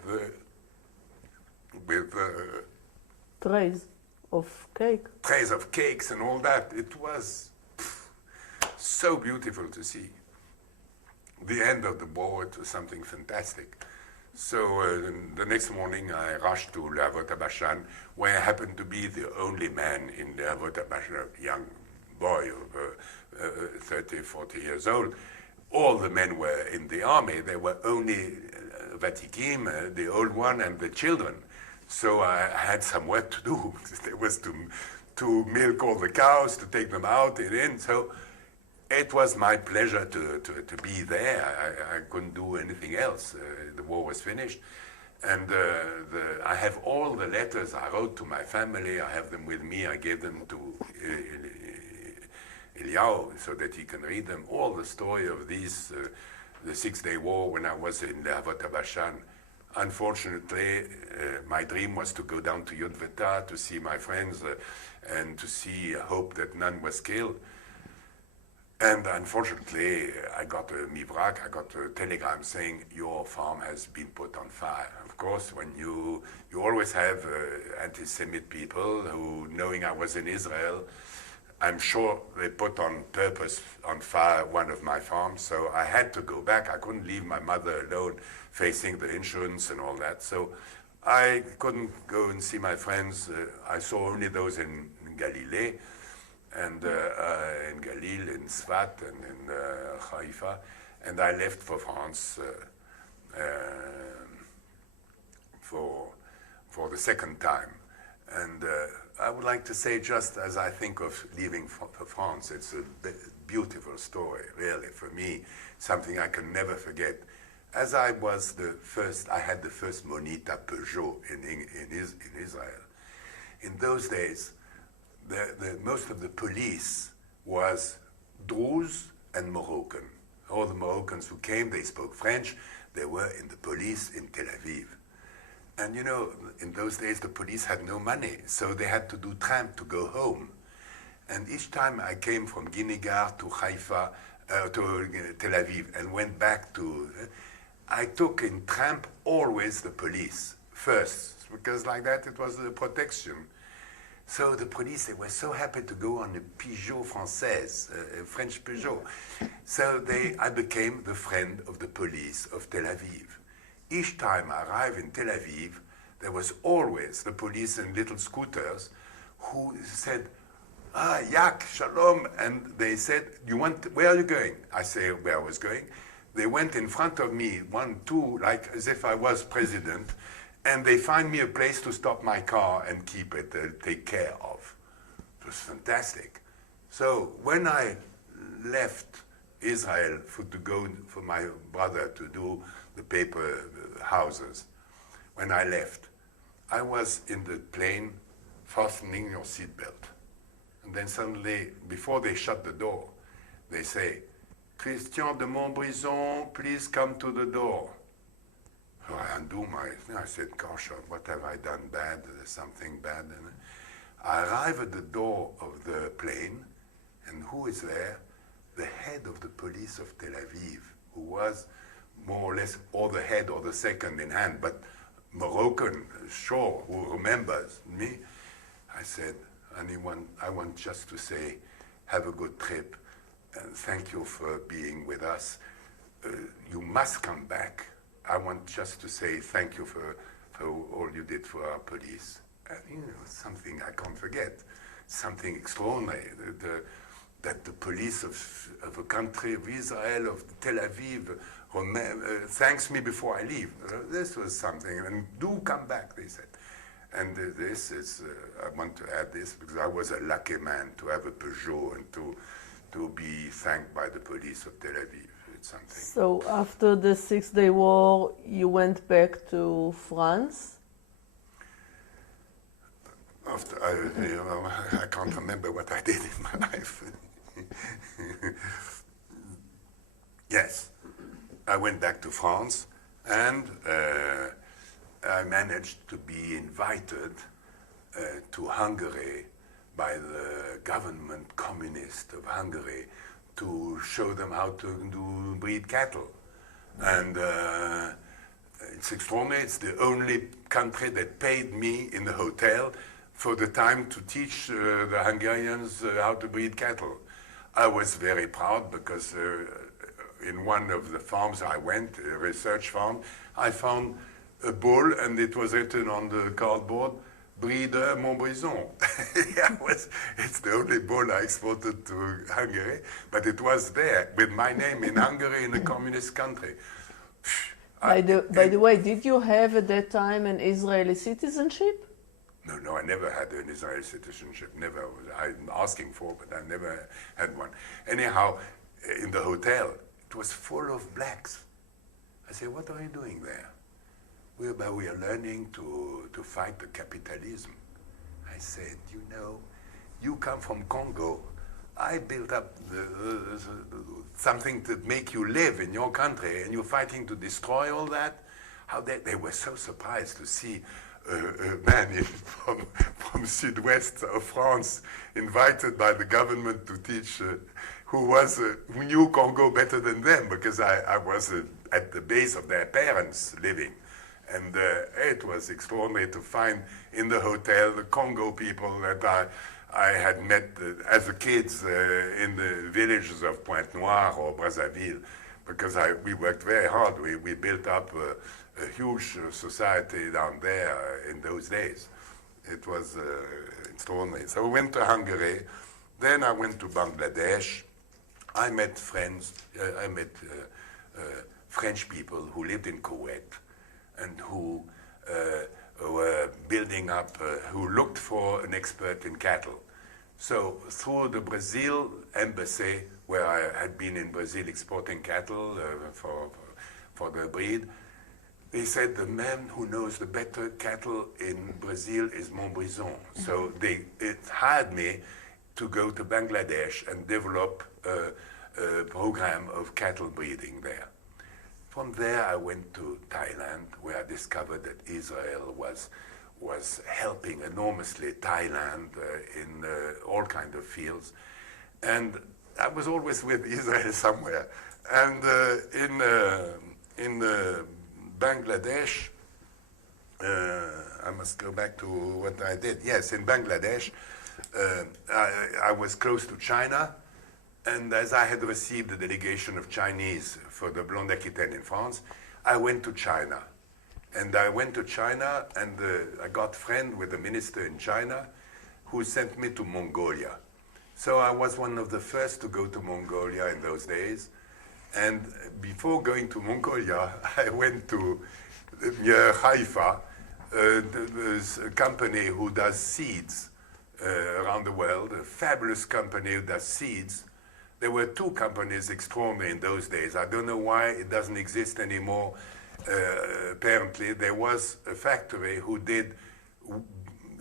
trays of cake. Trays of cakes and all that. It was so beautiful to see. The end of the war, it was something fantastic. So the next morning I rushed to Lehavot HaBashan, where I happened to be the only man in Lehavot HaBashan, a young boy of 30, 40 years old. All the men were in the army. There were only Vatikim, the old one, and the children. So I had some work to do. There was to milk all the cows, to take them out and in. So it was my pleasure to be there. I couldn't do anything else. The war was finished. And I have all the letters I wrote to my family. I have them with me. I gave them to Eliyahu so that he can read them. All the story of these, the 6-day war when I was in Lehavot HaBashan. Unfortunately, my dream was to go down to Yudveta to see my friends and to see, hope that none was killed. And unfortunately, I got a mivrak, I got a telegram saying your farm has been put on fire. Of course, when you always have anti-Semite people who, knowing I was in Israel, I'm sure they put on purpose on fire one of my farms. So I had to go back. I couldn't leave my mother alone facing the insurance and all that. So I couldn't go and see my friends. I saw only those in Galilee. And in Galil, in Svat, and in Haifa, and I left for France for the second time. And I would like to say, just as I think of leaving for France, it's a beautiful story, really, for me, something I can never forget. As I was I had the first Monita Peugeot in Israel. In those days, most of the police was Druze and Moroccan. All the Moroccans who came, they spoke French. They were in the police in Tel Aviv. And you know, in those days, the police had no money, so they had to do tramp to go home. And each time I came from Ginegar to Haifa, to Tel Aviv, and went back to, I took in tramp always the police first, because like that it was the protection. So the police, they were so happy to go on a Peugeot Française, a French Peugeot. So I became the friend of the police of Tel Aviv. Each time I arrived in Tel Aviv, there was always the police in little scooters who said, Yak, Shalom, and they said, where are you going? I say where I was going. They went in front of me, 1, 2, like as if I was president, and they find me a place to stop my car and keep it, take care of. It was fantastic. So when I left Israel to go for my brother to do the paper houses, when I left, I was in the plane fastening your seatbelt. And then suddenly, before they shut the door, they say, Christian de Montbrison, please come to the door. So I undo I said, gosh, what have I done bad? There's something bad. And I arrive at the door of the plane, and who is there? The head of the police of Tel Aviv, who was more or less or the head or the second in hand, but Moroccan, sure, who remembers me. I said, I want just to say, have a good trip, and thank you for being with us. You must come back. I want just to say thank you for all you did for our police. And, something I can't forget, something extraordinary. That the police of a country of Israel, of Tel Aviv, thanks me before I leave. This was something, and do come back, they said. And this is, I want to add this, because I was a lucky man to have a Peugeot and to be thanked by the police of Tel Aviv. It's something. So after the Six-Day War, you went back to France? After, I can't remember what I did in my life. Yes, I went back to France, and I managed to be invited to Hungary by the government communist of Hungary to show them how to breed cattle. And it's extraordinary. It's the only country that paid me in the hotel for the time to teach the Hungarians how to breed cattle. I was very proud because in one of the farms I went, a research farm, I found a bull, and it was written on the cardboard, Breeder Montbrison. It's the only bull I exported to Hungary, but it was there with my name in Hungary, in a communist country. By the way, did you have at that time an Israeli citizenship? No, I never had an Israeli citizenship, never. I'm asking for, but I never had one. Anyhow, in the hotel, it was full of blacks. I said, what are you doing there? We are learning to fight the capitalism. I said, you come from Congo. I built up something to make you live in your country, and you're fighting to destroy all that? How they were so surprised to see a man from Sud-West of France invited by the government to teach, who knew Congo better than them, because I was at the base of their parents living. And it was extraordinary to find in the hotel the Congo people that I had met as a kids in the villages of Pointe-Noire or Brazzaville, because we worked very hard. We built up a huge society down there in those days. It was extraordinary. So we went to Hungary. Then I went to Bangladesh. I met friends. I met French people who lived in Kuwait and who were building up, who looked for an expert in cattle. So through the Brazil embassy, where I had been in Brazil exporting cattle for the breed, they said the man who knows the better cattle in Brazil is Montbrison. So it hired me to go to Bangladesh and develop a program of cattle breeding there. From there, I went to Thailand, where I discovered that Israel was helping enormously Thailand in all kinds of fields. And I was always with Israel somewhere. And in Bangladesh, I must go back to what I did. Yes, in Bangladesh, I was close to China, and as I had received a delegation of Chinese for the Blonde Aquitaine in France, I went to China. And I went to China, and I got friend with the minister in China who sent me to Mongolia. So I was one of the first to go to Mongolia in those days. And before going to Mongolia, I went to near Haifa. There's a company who does seeds around the world, a fabulous company who does seeds. There were two companies extraordinary in those days. I don't know why it doesn't exist anymore. Apparently, there was a factory who did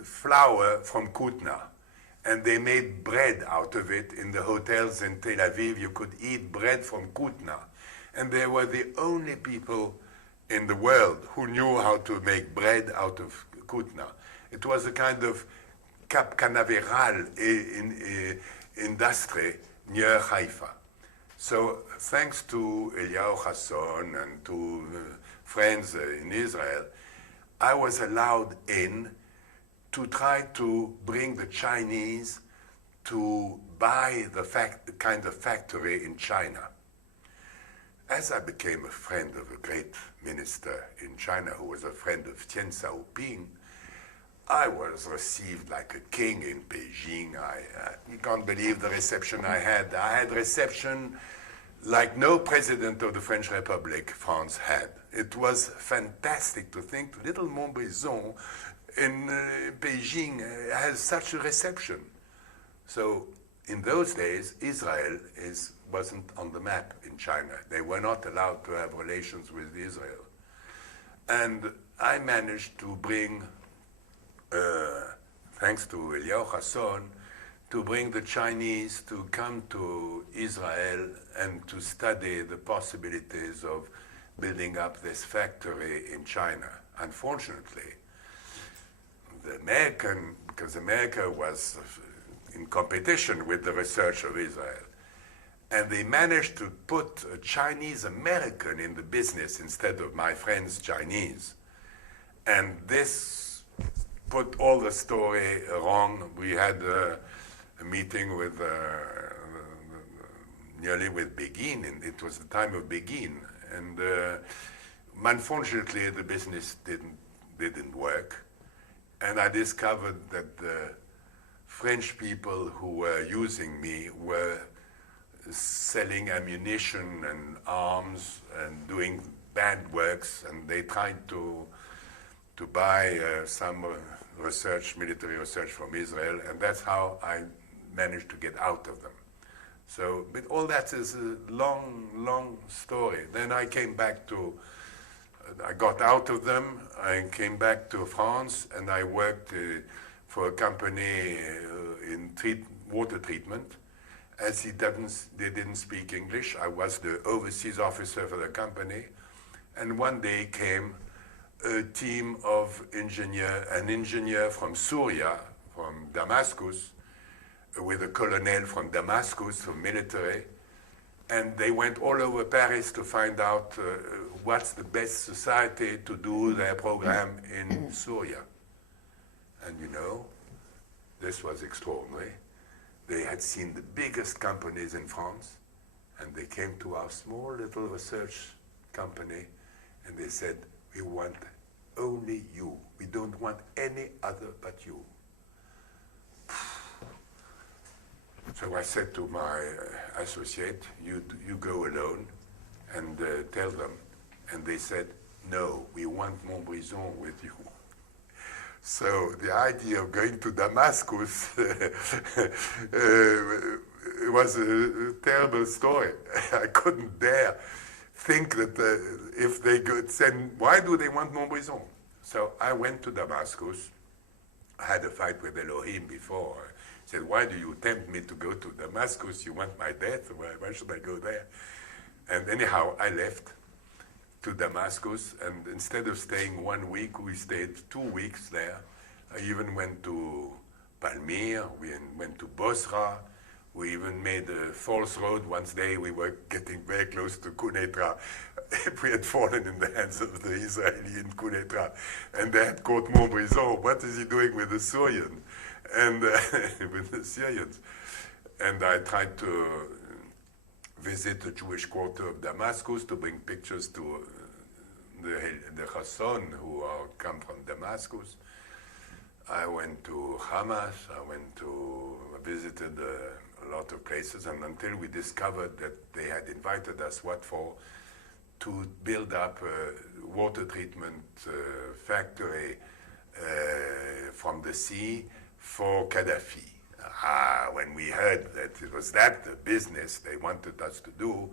flour from Kutna. And they made bread out of it in the hotels in Tel Aviv. You could eat bread from Kutna. And they were the only people in the world who knew how to make bread out of Kutna. It was a kind of Cap Canaveral industry near Haifa. So thanks to Eliyahu Hasson and to friends in Israel, I was allowed in to try to bring the Chinese to buy the kind of factory in China. As I became a friend of a great minister in China who was a friend of Deng Xiaoping, I was received like a king in Beijing. You can't believe the reception I had. I had reception like no president of the French Republic France had. It was fantastic to think little Montbrison in Beijing has such a reception. So in those days, Israel wasn't on the map in China. They were not allowed to have relations with Israel. And I managed to bring, thanks to Eliyahu Hasson, to bring the Chinese to come to Israel and to study the possibilities of building up this factory in China. Unfortunately, because America was in competition with the research of Israel, and they managed to put a Chinese American in the business instead of my friends Chinese. And this put all the story wrong. We had a meeting with nearly with Begin, and it was the time of Begin. And unfortunately, the business didn't work. And I discovered that the French people who were using me were selling ammunition and arms and doing bad works, and they tried to buy some military research from Israel, and that's how I managed to get out of them. So, but all that is a long story. Then I came back I got out of them, I came back to France, and I worked for a company in water treatment. As they didn't speak English, I was the overseas officer for the company, and one day came a team of an engineer from Syria, from Damascus, with a colonel from Damascus, from military, and they went all over Paris to find out what's the best society to do their program in Syria. And you know, this was extraordinary. They had seen the biggest companies in France, and they came to our small little research company, and they said, we want only you. We don't want any other but you. So I said to my associate, you go alone and tell them. And they said, no, we want Montbrison with you. So the idea of going to Damascus was a terrible story. I couldn't dare think that if they could send, why do they want Montbrison? So I went to Damascus. I had a fight with Elohim before. He said, why do you tempt me to go to Damascus? You want my death? Why should I go there? And anyhow, I left to Damascus, and instead of staying 1 week, we stayed 2 weeks there. I even went to Palmyre, we went to Bosra, we even made a false road. One day we were getting very close to Quneitra. We had fallen in the hands of the Israeli in Quneitra, and they had caught Montbrison. What is he doing with the Syrian? And with the Syrians. And I tried to visit the Jewish quarter of Damascus to bring pictures to the Hasson who come from Damascus. I went to Hamas, visited a lot of places, and until we discovered that they had invited us, to build up a water treatment factory from the sea for Gaddafi. When we heard that it was the business they wanted us to do,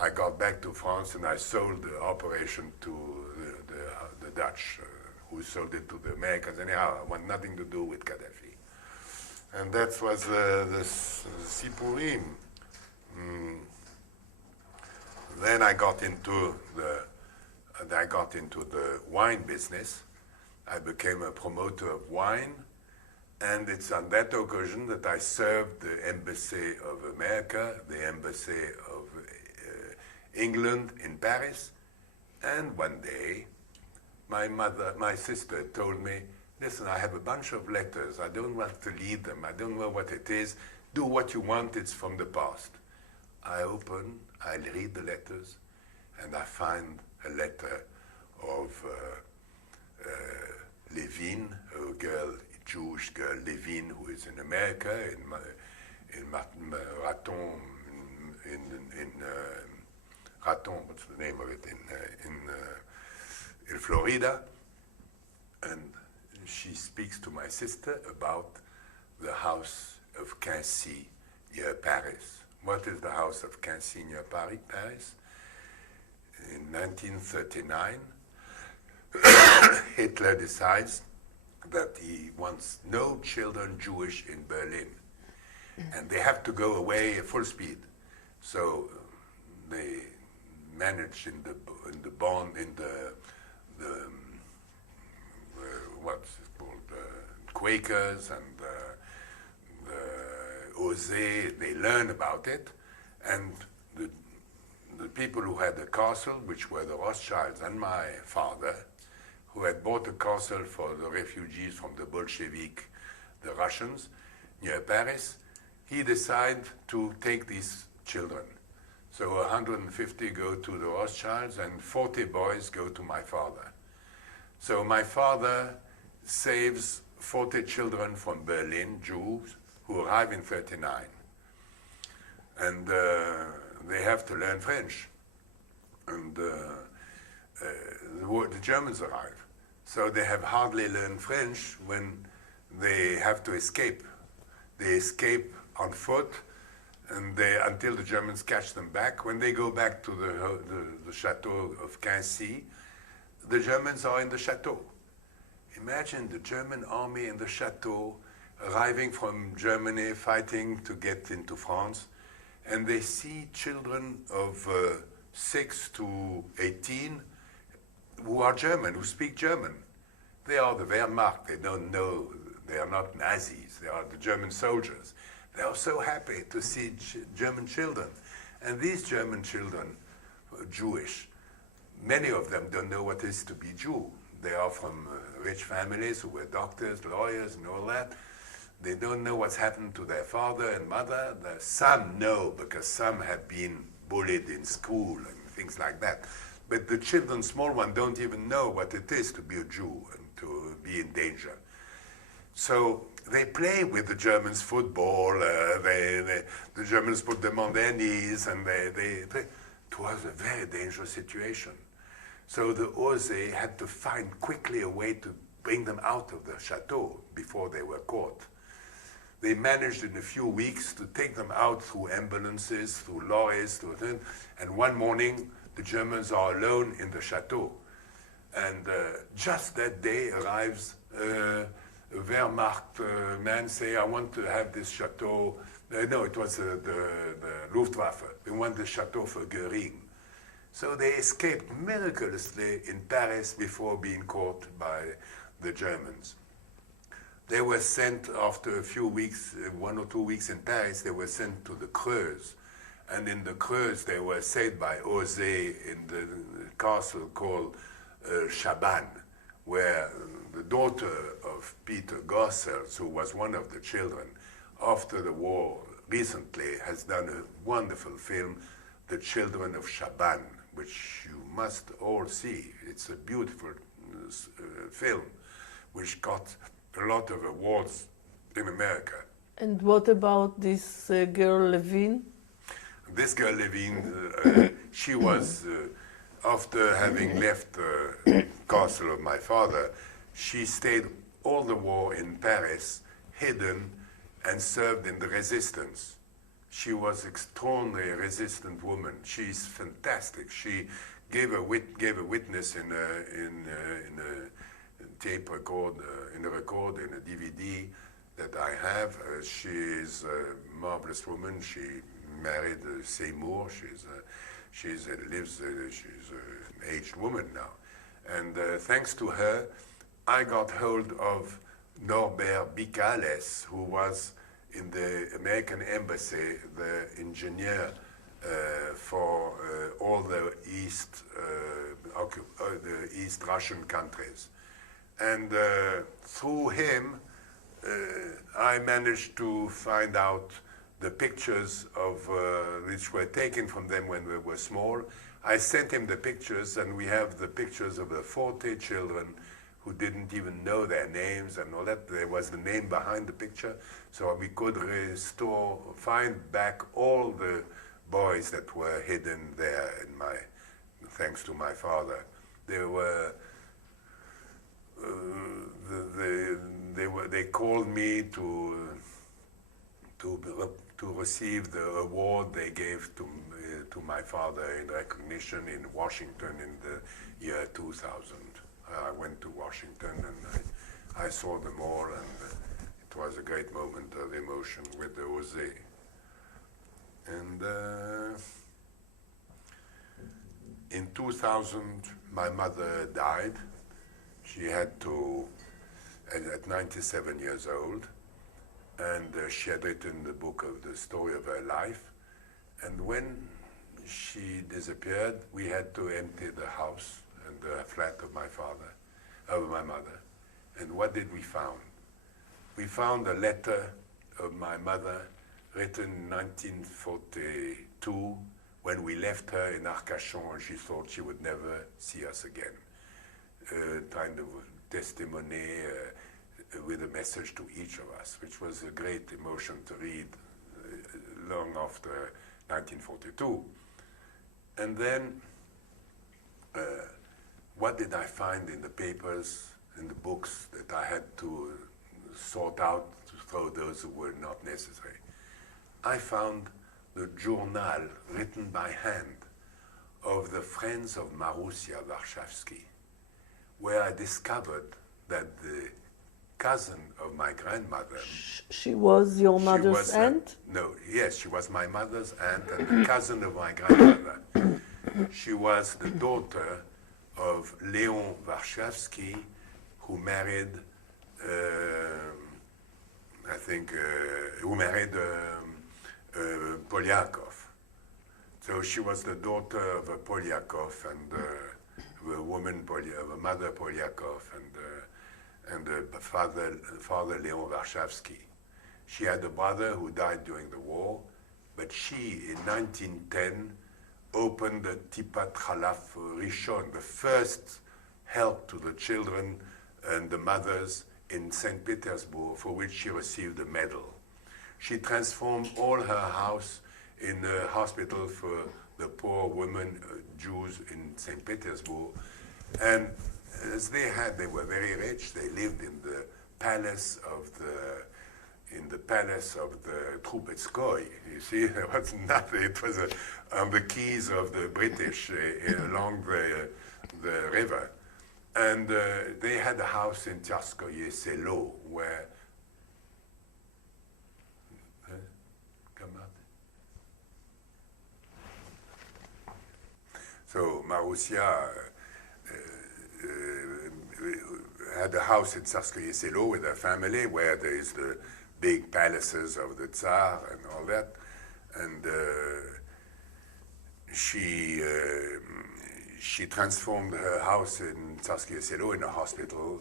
I got back to France and I sold the operation to the Dutch, who sold it to the Americans. Anyhow, I want nothing to do with Gaddafi. And that was the Sipurim. Then I got into the wine business. I became a promoter of wine, and it's on that occasion that I served the Embassy of America, the Embassy of England in Paris, and one day my sister told me, listen, I have a bunch of letters, I don't want to read them, I don't know what it is, do what you want, it's from the past. I read the letters, and I find a letter of Levine, a girl, Jewish girl, Levine, who is in America, in Raton, Raton, what's the name of it, in Florida, and she speaks to my sister about the house of Quincy near Paris. What is the house of Quincy near Paris? In 1939, Hitler decides that he wants no children Jewish in Berlin, and they have to go away at full speed. So they managed in the what's it called, Quakers and the Osé, they learn about it, and the people who had the castle, which were the Rothschilds and my father, who had bought a castle for the refugees from the Bolshevik, the Russians, near Paris, he decided to take these children. So 150 go to the Rothschilds and 40 boys go to my father. So my father saves 40 children from Berlin, Jews, who arrive in 39. And they have to learn French. And the Germans arrive. So they have hardly learned French when they have to escape. They escape on foot and until the Germans catch them back. When they go back to the chateau of Quincy, the Germans are in the chateau. Imagine the German army in the chateau, arriving from Germany, fighting to get into France, and they see children of 6 to 18 who are German, who speak German. They are the Wehrmacht, they don't know, they are not Nazis, they are the German soldiers. They are so happy to see German children. And these German children, Jewish, many of them don't know what it is to be Jew. They are from rich families who were doctors, lawyers, and all that. They don't know what's happened to their father and mother. Some know because some have been bullied in school and things like that. But the children, small ones, don't even know what it is to be a Jew and to be in danger. So they play with the Germans football. The Germans put them on their knees, and it was a very dangerous situation. So the Osé had to find quickly a way to bring them out of the chateau before they were caught. They managed in a few weeks to take them out through ambulances, through lorries, and one morning the Germans are alone in the chateau. And just that day arrives a Wehrmacht man say, I want to have this chateau. No, it was the Luftwaffe. They want the chateau for Göring. So they escaped miraculously in Paris before being caught by the Germans. They were sent after a few weeks, 1 or 2 weeks in Paris, they were sent to the Creuse. And in the Creuse, they were saved by Osé in the castle called Chabannes, where the daughter of Peter Gossels, who was one of the children, after the war recently has done a wonderful film, The Children of Chabannes, which you must all see. It's a beautiful film, which got a lot of awards in America. And what about this girl Levine? This girl Levine, she was, after having left the castle of my father, she stayed all the war in Paris, hidden, and served in the resistance. She was an extraordinarily resistant woman. She's fantastic. She gave a witness in a tape record, in a DVD that I have. She is a marvelous woman. She married Seymour. She's an aged woman now. And thanks to her, I got hold of Norbert Bicales, who was in the American Embassy, the engineer for all the East Russian countries. And through him, I managed to find out the pictures of which were taken from them when they were small. I sent him the pictures, and we have the pictures of the 40 children who didn't even know their names and all that. There was the name behind the picture, so we could find back all the boys that were hidden there thanks to my father. They called me to receive the award they gave to my father in recognition in Washington in the year 2000. I went to Washington and I saw them all, and it was a great moment of emotion with the Jose. And in 2000, my mother died. She had to, at 97 years old, and she had written the book of the story of her life. And when she disappeared, we had to empty the house and the flat of my mother. And what did we find? We found a letter of my mother written in 1942 when we left her in Arcachon, and she thought she would never see us again. Kind of testimony with a message to each of us, which was a great emotion to read long after 1942. And then, what did I find in the papers, in the books that I had to sort out to throw those who were not necessary? I found the journal written by hand of the friends of Marusia Warszawski, where I discovered that the cousin of my grandmother... She was your mother's aunt? Yes, she was my mother's aunt and the cousin of my grandmother. She was the daughter of Leon Warszawski, who married, Polyakov. So she was the daughter of a Polyakov and a mother Polyakov and father Leon Warszawski. She had a brother who died during the war, but she, in 1910, opened the Tipat Khalaf Rishon, the first help to the children and the mothers in St. Petersburg, for which she received a medal. She transformed all her house in a hospital for the poor women, Jews in St. Petersburg. And as they were very rich. They lived in the palace of the Trubetskoy. You see, there was nothing. It was on the quays of the British along the river. And they had a house in Tsarskoye Selo where... Come out. So Marusia had a house in Tsarskoye Selo with her family where there is the big palaces of the Tsar and all that. And she transformed her house in Tsarskoye Selo in a hospital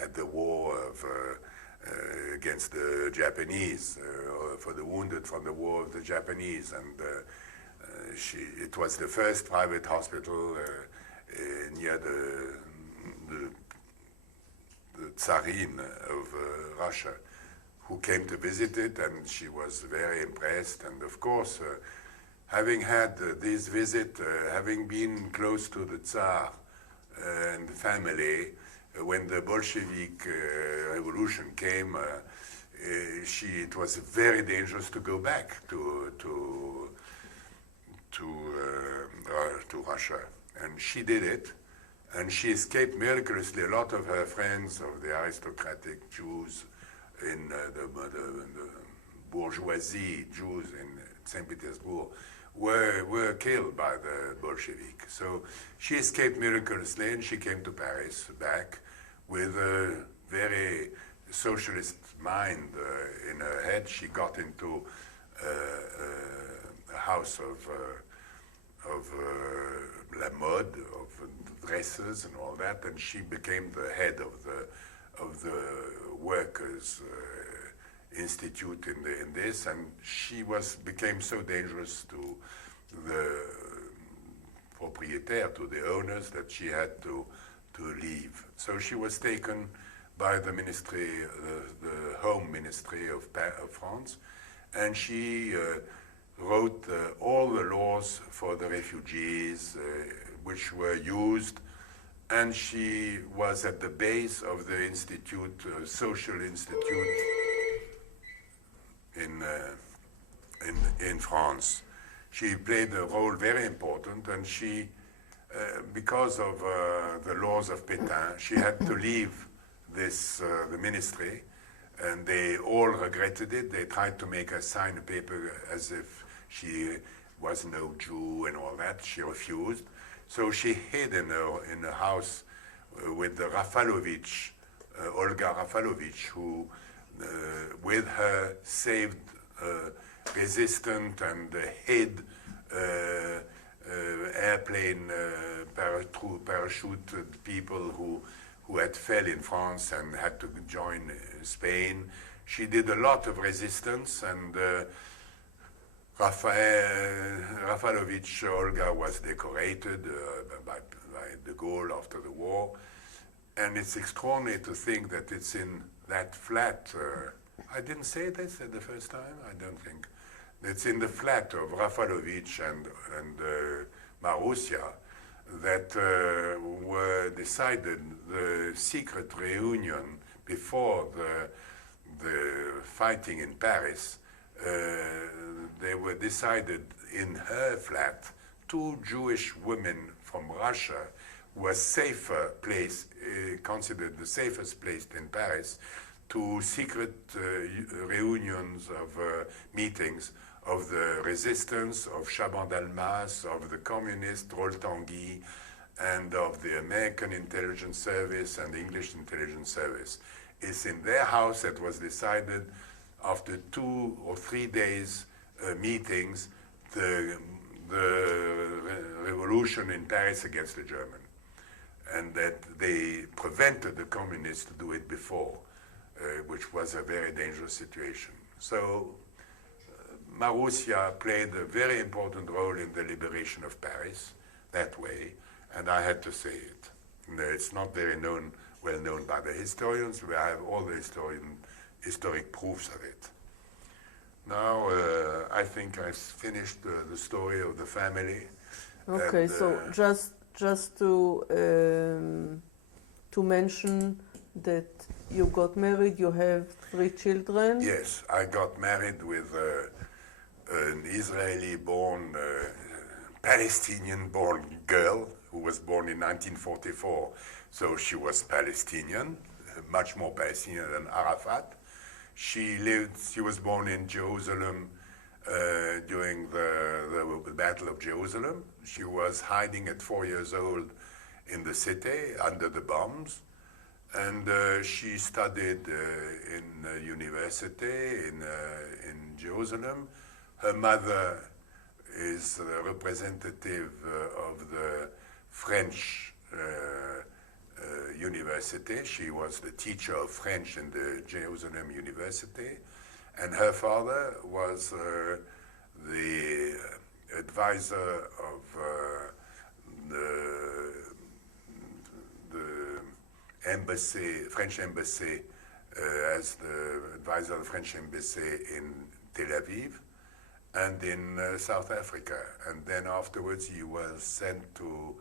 at the war against the Japanese, for the wounded from the war of the Japanese. And it was the first private hospital near the Tsarine of Russia, who came to visit it, and she was very impressed. And of course, having had this visit, having been close to the Tsar and the family, when the Bolshevik revolution came, it was very dangerous to go back to Russia. And she did it, And she escaped miraculously. A lot of her friends of the aristocratic Jews in the bourgeoisie Jews in St. Petersburg were killed by the Bolshevik. So she escaped miraculously, and she came to Paris back with a very socialist mind in her head. She got into a house of la mode, of dresses and all that, and she became the head of the workers' institute in this, and she became so dangerous to the propriétaire, to the owners, that she had to leave. So she was taken by the ministry, the Home Ministry of France, and she wrote all the laws for the refugees which were used, and she was at the base of the institute, social institute in France. She played a role very important, and she, because of the laws of Pétain, she had to leave the ministry, and they all regretted it. They tried to make her sign a paper as if she was no Jew and all that. She refused. So she hid in a house with the Rafalovich, Olga Rafalovich, who with her saved resistant and hid airplane parachuted people who had fell in France and had to join Spain. She did a lot of resistance, and Rafalovich Olga was decorated by de Gaulle after the war. And it's extraordinary to think that it's in that flat. I didn't say this at the first time, I don't think. It's in the flat of Rafalovich and Marussia that were decided, the secret reunion before the fighting in Paris. They were decided in her flat. Two Jewish women from Russia were safer place, considered the safest place in Paris, to secret reunions of meetings of the resistance, of Chaban-Delmas, of the communist Rol-Tanguy, and of the American Intelligence Service and the English Intelligence Service. It's in their house that was decided, after 2 or 3 days meetings, the revolution in Paris against the German, and that they prevented the communists to do it before, which was a very dangerous situation. So Marussia played a very important role in the liberation of Paris that way, and I had to say it. It's not very well known by the historians. We have all the historic proofs of it. Now, I think I finished the story of the family. Okay, and, so just to mention that you got married, you have 3 children. Yes, I got married with an Israeli-born, Palestinian-born girl who was born in 1944. So she was Palestinian, much more Palestinian than Arafat. She was born in Jerusalem during the Battle of Jerusalem. She was hiding at 4 years old in the city under the bombs. And she studied in university in Jerusalem. Her mother is a representative of the French university. She was the teacher of French in the Jerusalem University. And her father was the advisor of the embassy, French embassy, as the advisor of the French embassy in Tel Aviv and in South Africa. And then afterwards he was sent to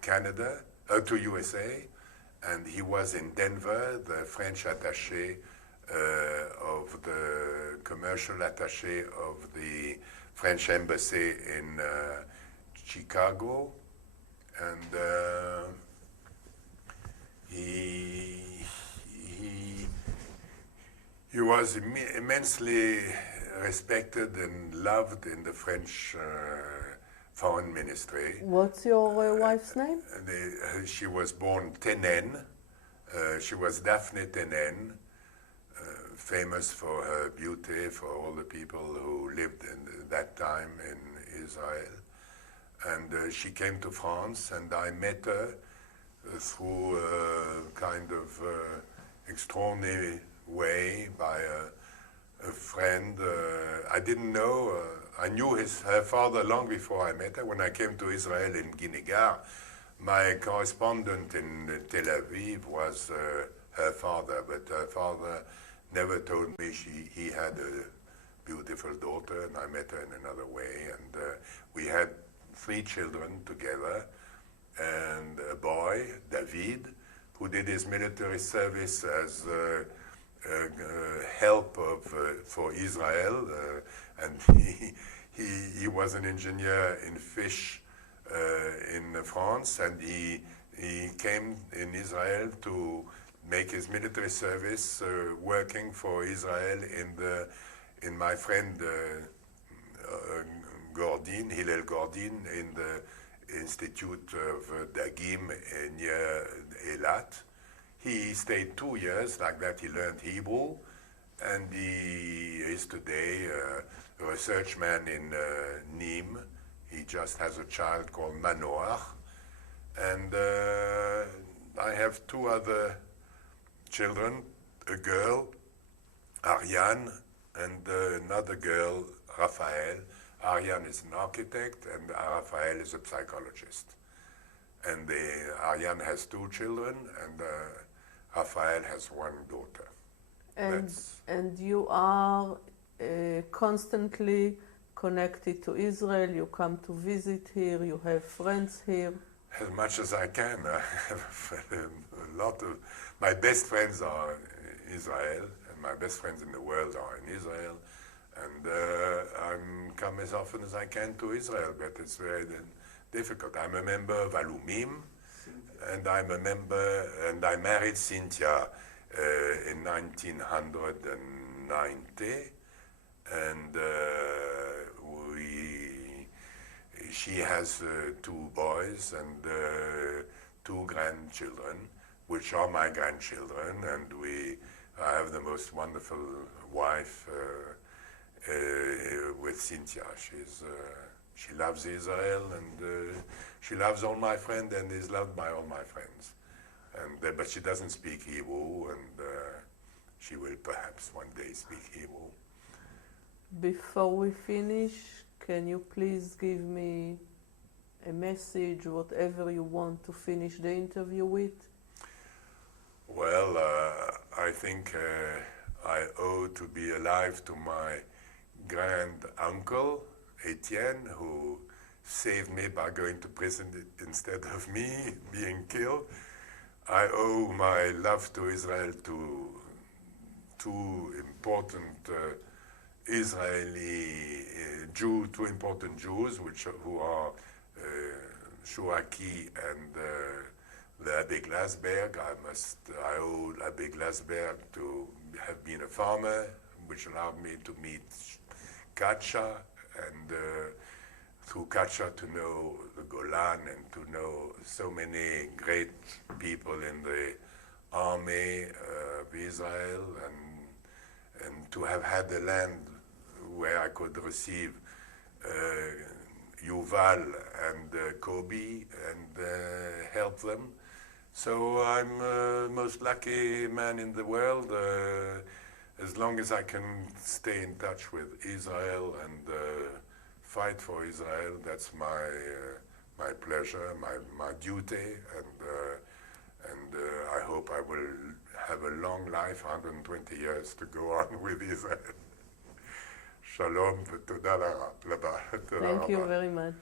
Canada, to USA, and he was in Denver, the French attaché of the commercial attaché of the French embassy in Chicago, and he was immensely respected and loved in the French foreign ministry. What's your wife's name? She was born Tenen. She was Daphne Tenen, famous for her beauty, for all the people who lived in that time in Israel. And she came to France, and I met her through a kind of extraordinary way by a friend. I didn't know, I knew her father long before I met her. When I came to Israel in Guinea, my correspondent in Tel Aviv was her father, but her father never told me he had a beautiful daughter, and I met her in another way. And we had 3 children together, and a boy, David, who did his military service as help for Israel, and he was an engineer in fish in France, and he came in Israel to make his military service, working for Israel in my friend Gordin, Hillel Gordin, in the Institute of Dagim near Eilat. He stayed 2 years, like that he learned Hebrew, and he is today a research man in Nîmes. He just has a child called Manoach. And I have 2 other children, a girl, Ariane, and another girl, Raphael. Ariane is an architect, and Raphael is a psychologist. And Ariane has 2 children, and Raphael has 1 daughter. And you are constantly connected to Israel. You come to visit here. You have friends here. As much as I can. I have a lot of my best friends are in Israel, and my best friends in the world are in Israel. And I come as often as I can to Israel, but it's very difficult. I'm a member of Alumim, and I'm a member, and I married Cynthia in 1990, and she has 2 boys and 2 grandchildren, which are my grandchildren, and I have the most wonderful wife with Cynthia. She loves Israel, and she loves all my friends, and is loved by all my friends. And but she doesn't speak Hebrew, and she will perhaps one day speak Hebrew. Before we finish, can you please give me a message, whatever you want to finish the interview with? Well, I think I owe to be alive to my grand uncle, Etienne, who saved me by going to prison instead of me being killed. I owe my love to Israel to 2 important two important Jews, who are Shoaki and the Abbé Glasberg. I owe Abbé Glasberg to have been a farmer, which allowed me to meet Katja, and through Katja to know the Golan and to know so many great people in the army of Israel, and to have had the land where I could receive Yuval and Kobe and help them. So I'm the most lucky man in the world. As long as I can stay in touch with Israel and fight for Israel, that's my pleasure, my duty, and I hope I will have a long life, 120 years to go on with Israel. Shalom ותודה רבה. Thank you very much.